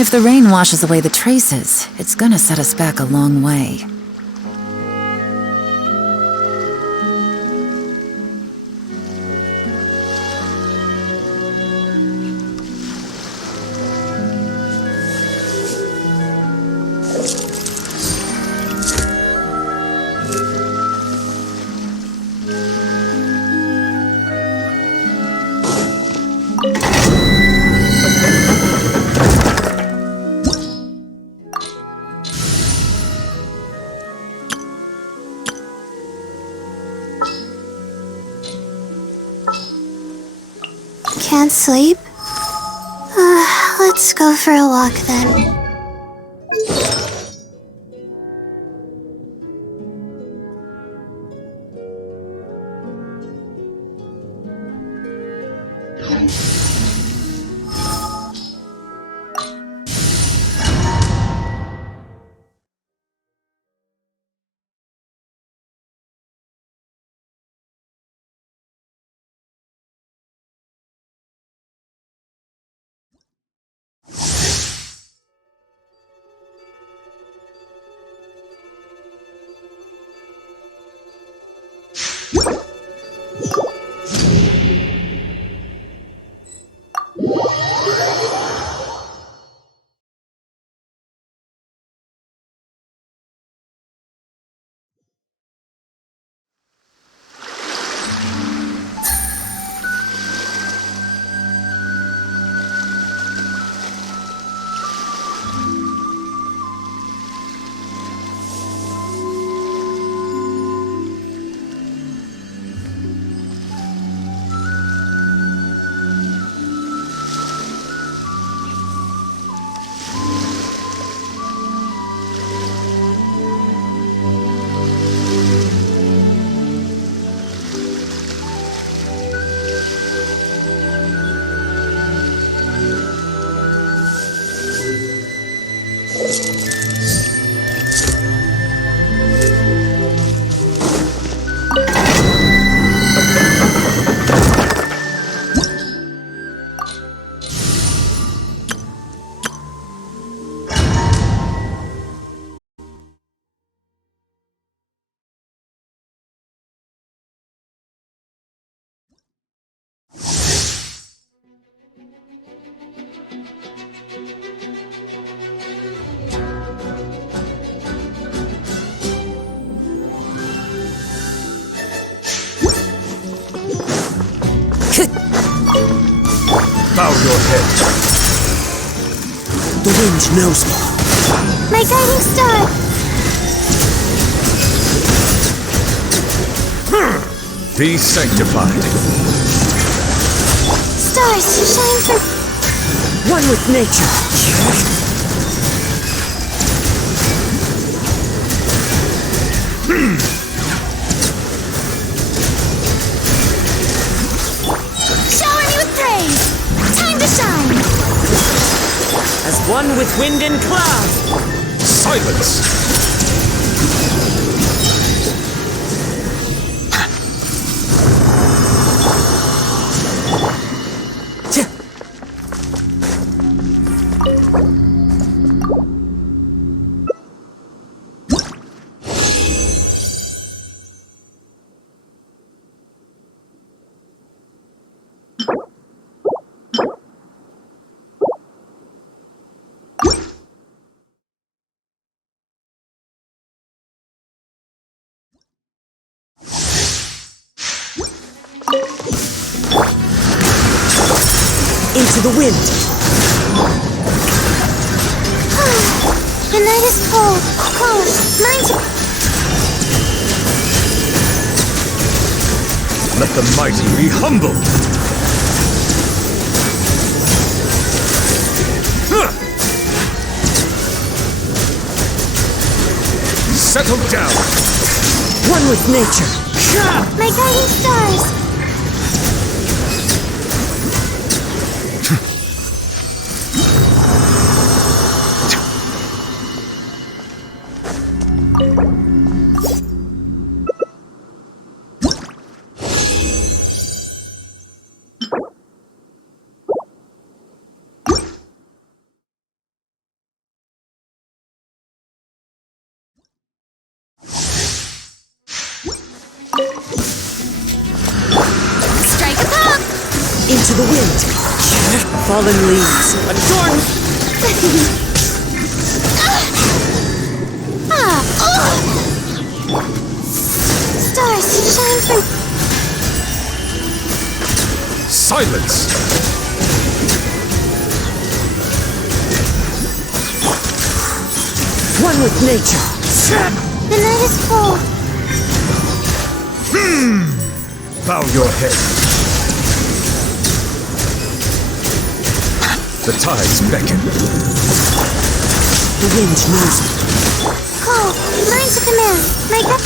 If the rain washes away the traces, it's gonna set us back a long way. Can't sleep? Let's go for a walk then. ahead. The wind knows me. My guiding star! Be sanctified. Stars, shine for... One with nature. Shower me with praise! Time to shine! As one with wind and cloud. Silence! Into the wind. The night is cold. Mine to... Let the mighty be humble! Settle down! One with nature. My guiding stars! Strike a pop! Into the wind. Fallen leaves. Adorn. Stars, shine for... Silence! One with nature. The night is cold. Bow your head. The tides beckon. The wind knows me. Call. Mine to command. My guide...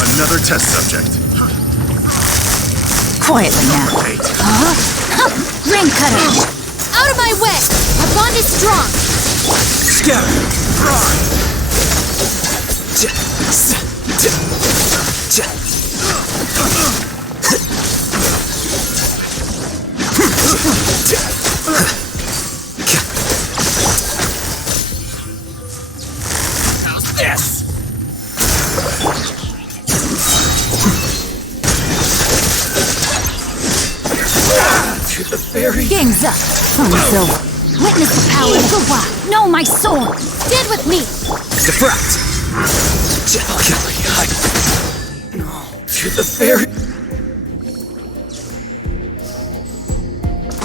Another test subject. Quietly now. Ring cutter! Out of my way! Our bond is strong! Scatter! Yes! To the very Game's up! Fun's over. Witness the power of the wild. Know my sword! Stand with me! Diffract! To the very...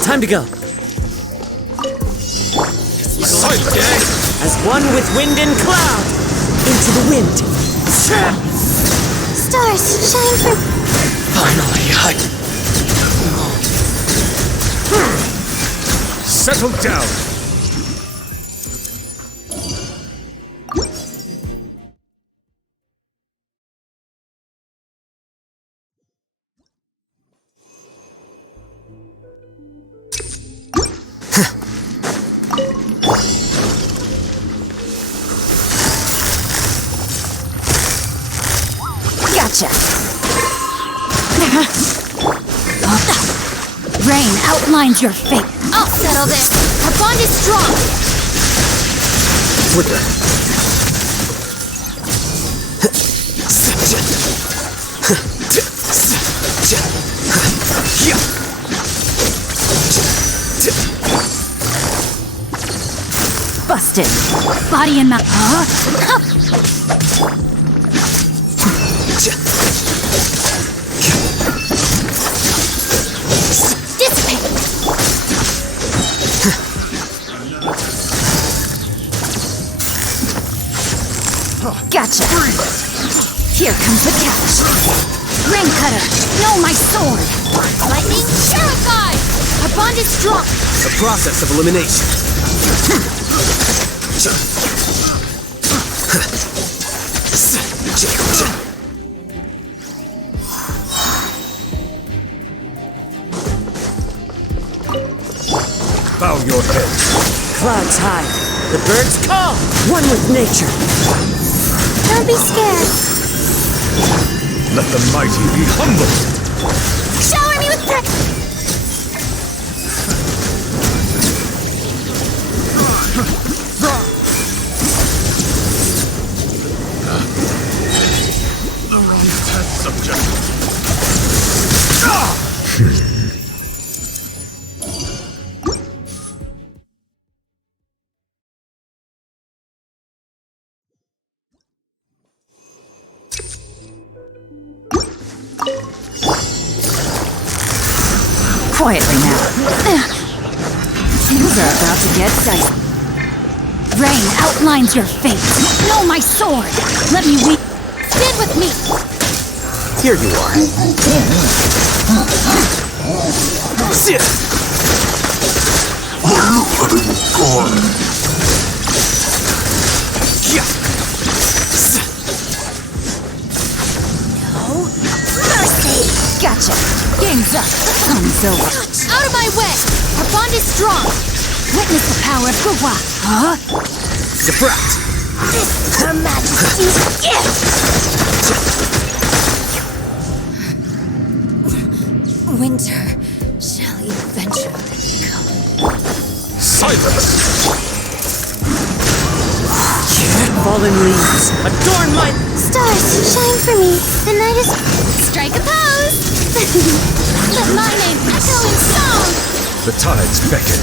Time to go. Silent! As one with wind and cloud. Into the wind. Stars, shine through. Finally, Settle down! Gotcha! Rain outlines your fate. I'll settle this. Our bond is strong. With that. Busted. Body and mouth. Dissipate. Gotcha. Here comes the catch. Ring cutter. Know my sword. Lightning terrified. Our bond is strong. The process of elimination. Bow your head. Clouds high. The birds call. One with nature. Don't be scared. Let the mighty be humbled. Shower me with prayer. The wrong test subject. Quietly now. Things are about to get dicey. Rain outlines your fate. Know my sword. Let me weep. Stand with me. Here you are. Gotcha. Game's up. Sun's over. Out of my way. Our bond is strong. Witness the power of Gua. Huh? Diffract. This is Her Majesty's gift. winter shall eventually come. Silence! Fallen leaves, adorn my... Stars, shine for me. The night is... Strike a pose! Let my name echo in song! The tides beckon.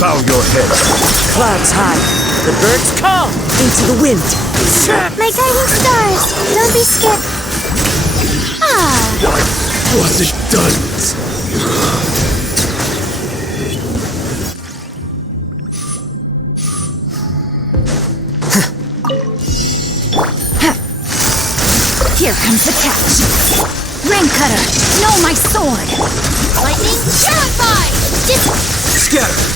Bow your head. Clouds high. The birds call into the wind. My guiding stars, don't be scared. Was it done? Here comes the catch. Ring cutter, know my sword. Lightning, terrify! Scatter!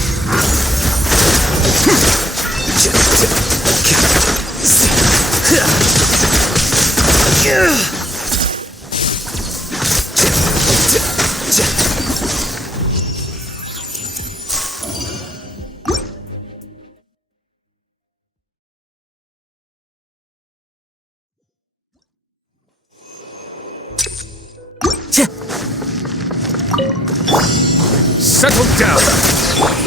Settle down!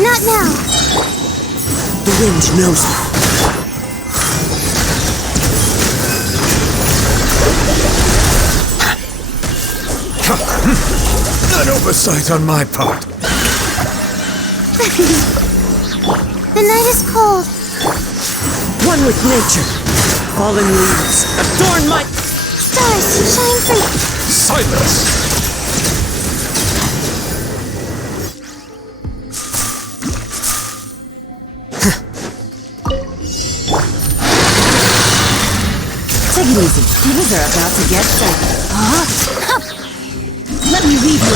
Not now. The wind knows me. An oversight on my part. The night is cold. One with nature. Fallen leaves, adorn my... Stars, shine for me. Silence! Take it easy. Things are about to get set. Let me leave you.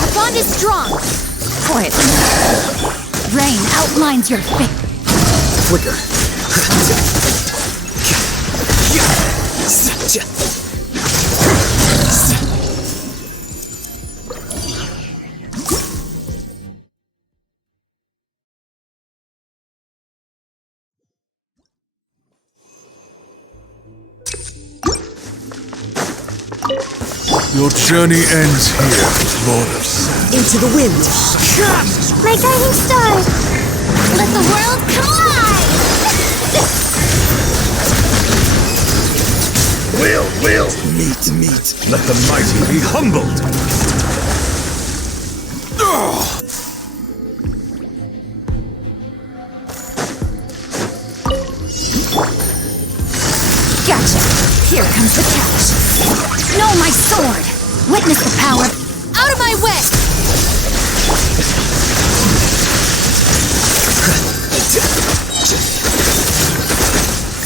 Our bond is strong. quietly. Rain outlines your fate. Flicker. Your journey ends here, Lord of Sand. Into the wind. My guiding star! Let the world collide! Will! Meet. Let the mighty be humbled. Gotcha. Here comes the catch. Know my sword. Witness the power. Out of my way!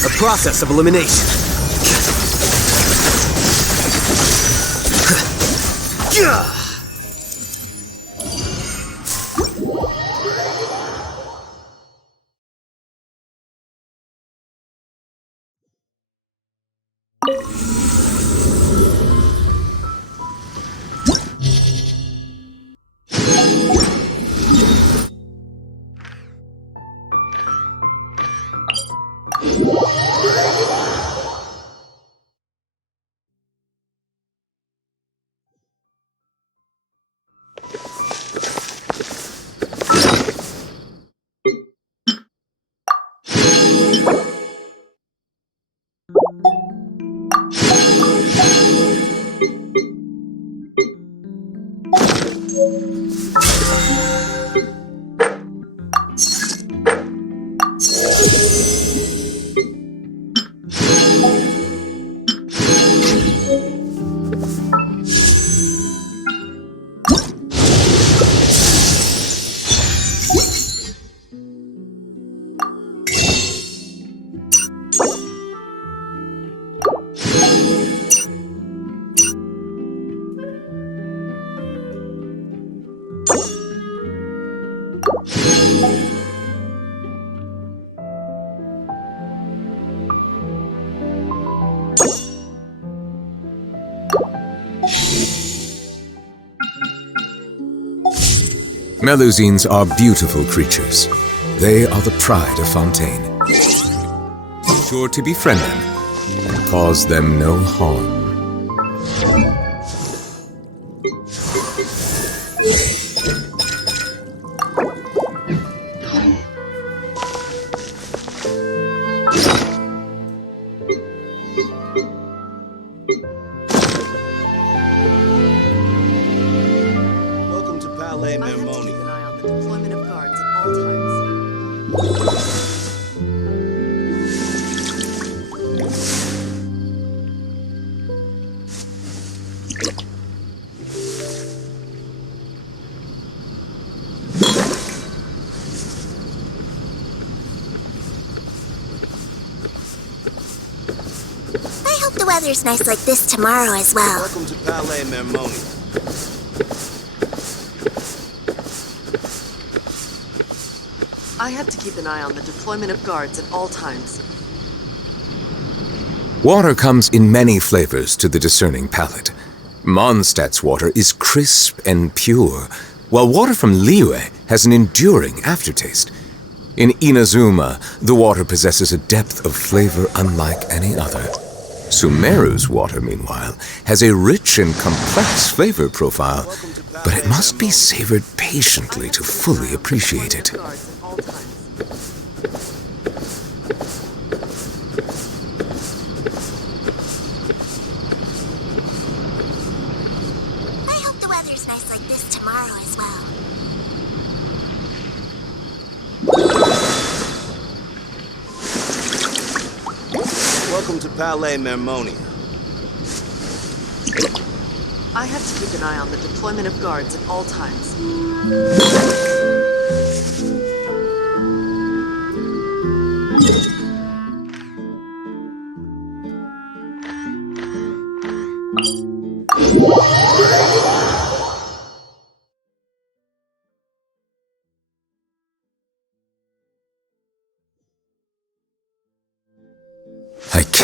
A process of elimination. Melusines are beautiful creatures. They are the pride of Fontaine. Be sure to befriend them and cause them no harm. Welcome to Palais Mermoni. Keep an eye on the deployment of guards at all times. I hope the weather's nice like this tomorrow as well. Welcome to Palais Mermoni. I have to keep an eye on the deployment of guards at all times. Water comes in many flavors to the discerning palate. Mondstadt's water is crisp and pure, while water from Liyue has an enduring aftertaste. In Inazuma, the water possesses a depth of flavor unlike any other. Sumeru's water, meanwhile, has a rich and complex flavor profile, but it must be savored patiently to fully appreciate it. I hope the weather's nice like this tomorrow as well. Welcome to Palais Mermoni. I have to keep an eye on the deployment of guards at all times.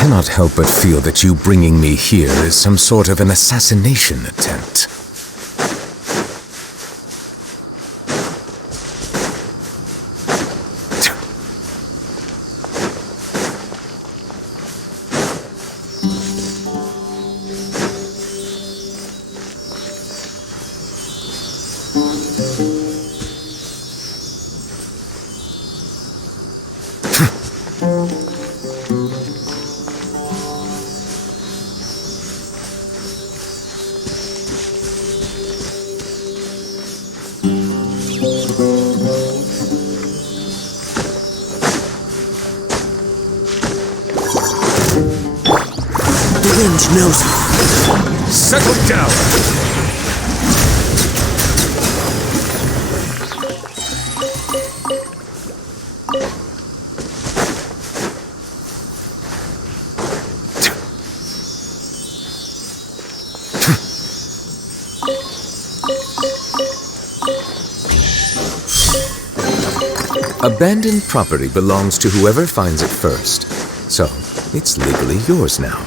cannot help but feel that you bringing me here is some sort of an assassination attempt. Knows you. Settle down! Abandoned property belongs to whoever finds it first, so it's legally yours now.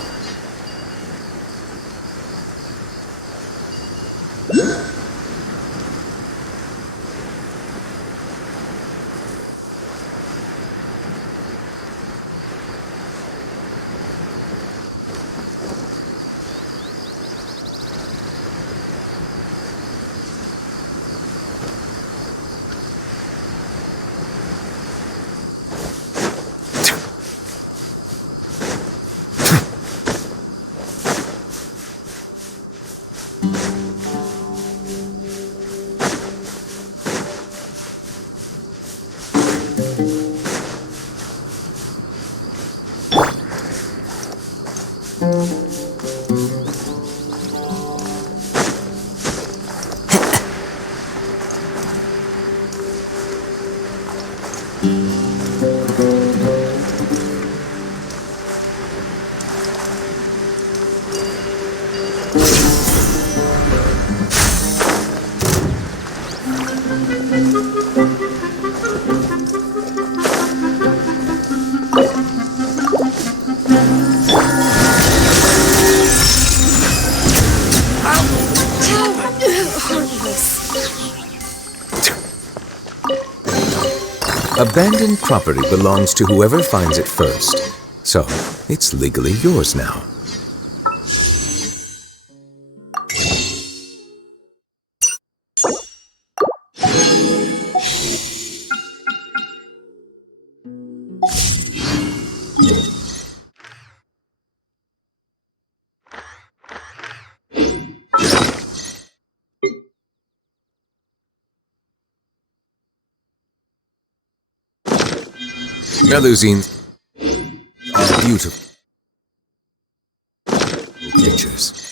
Abandoned property belongs to whoever finds it first, so it's legally yours now. Melusines are beautiful creatures.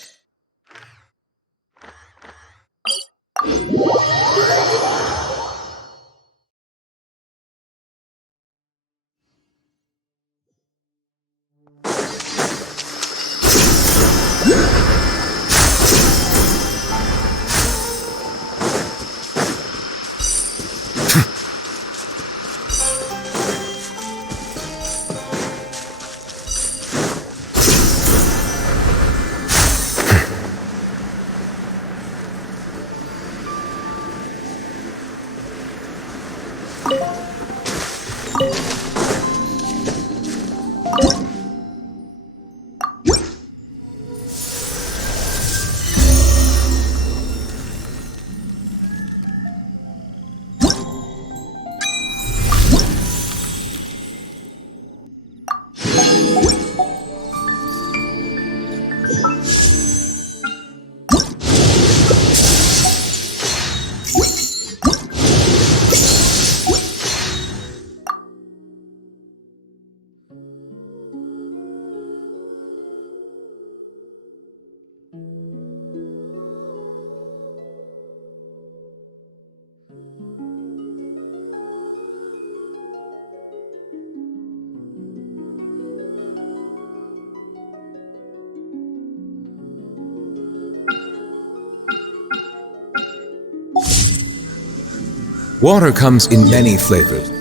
Water comes in many flavors.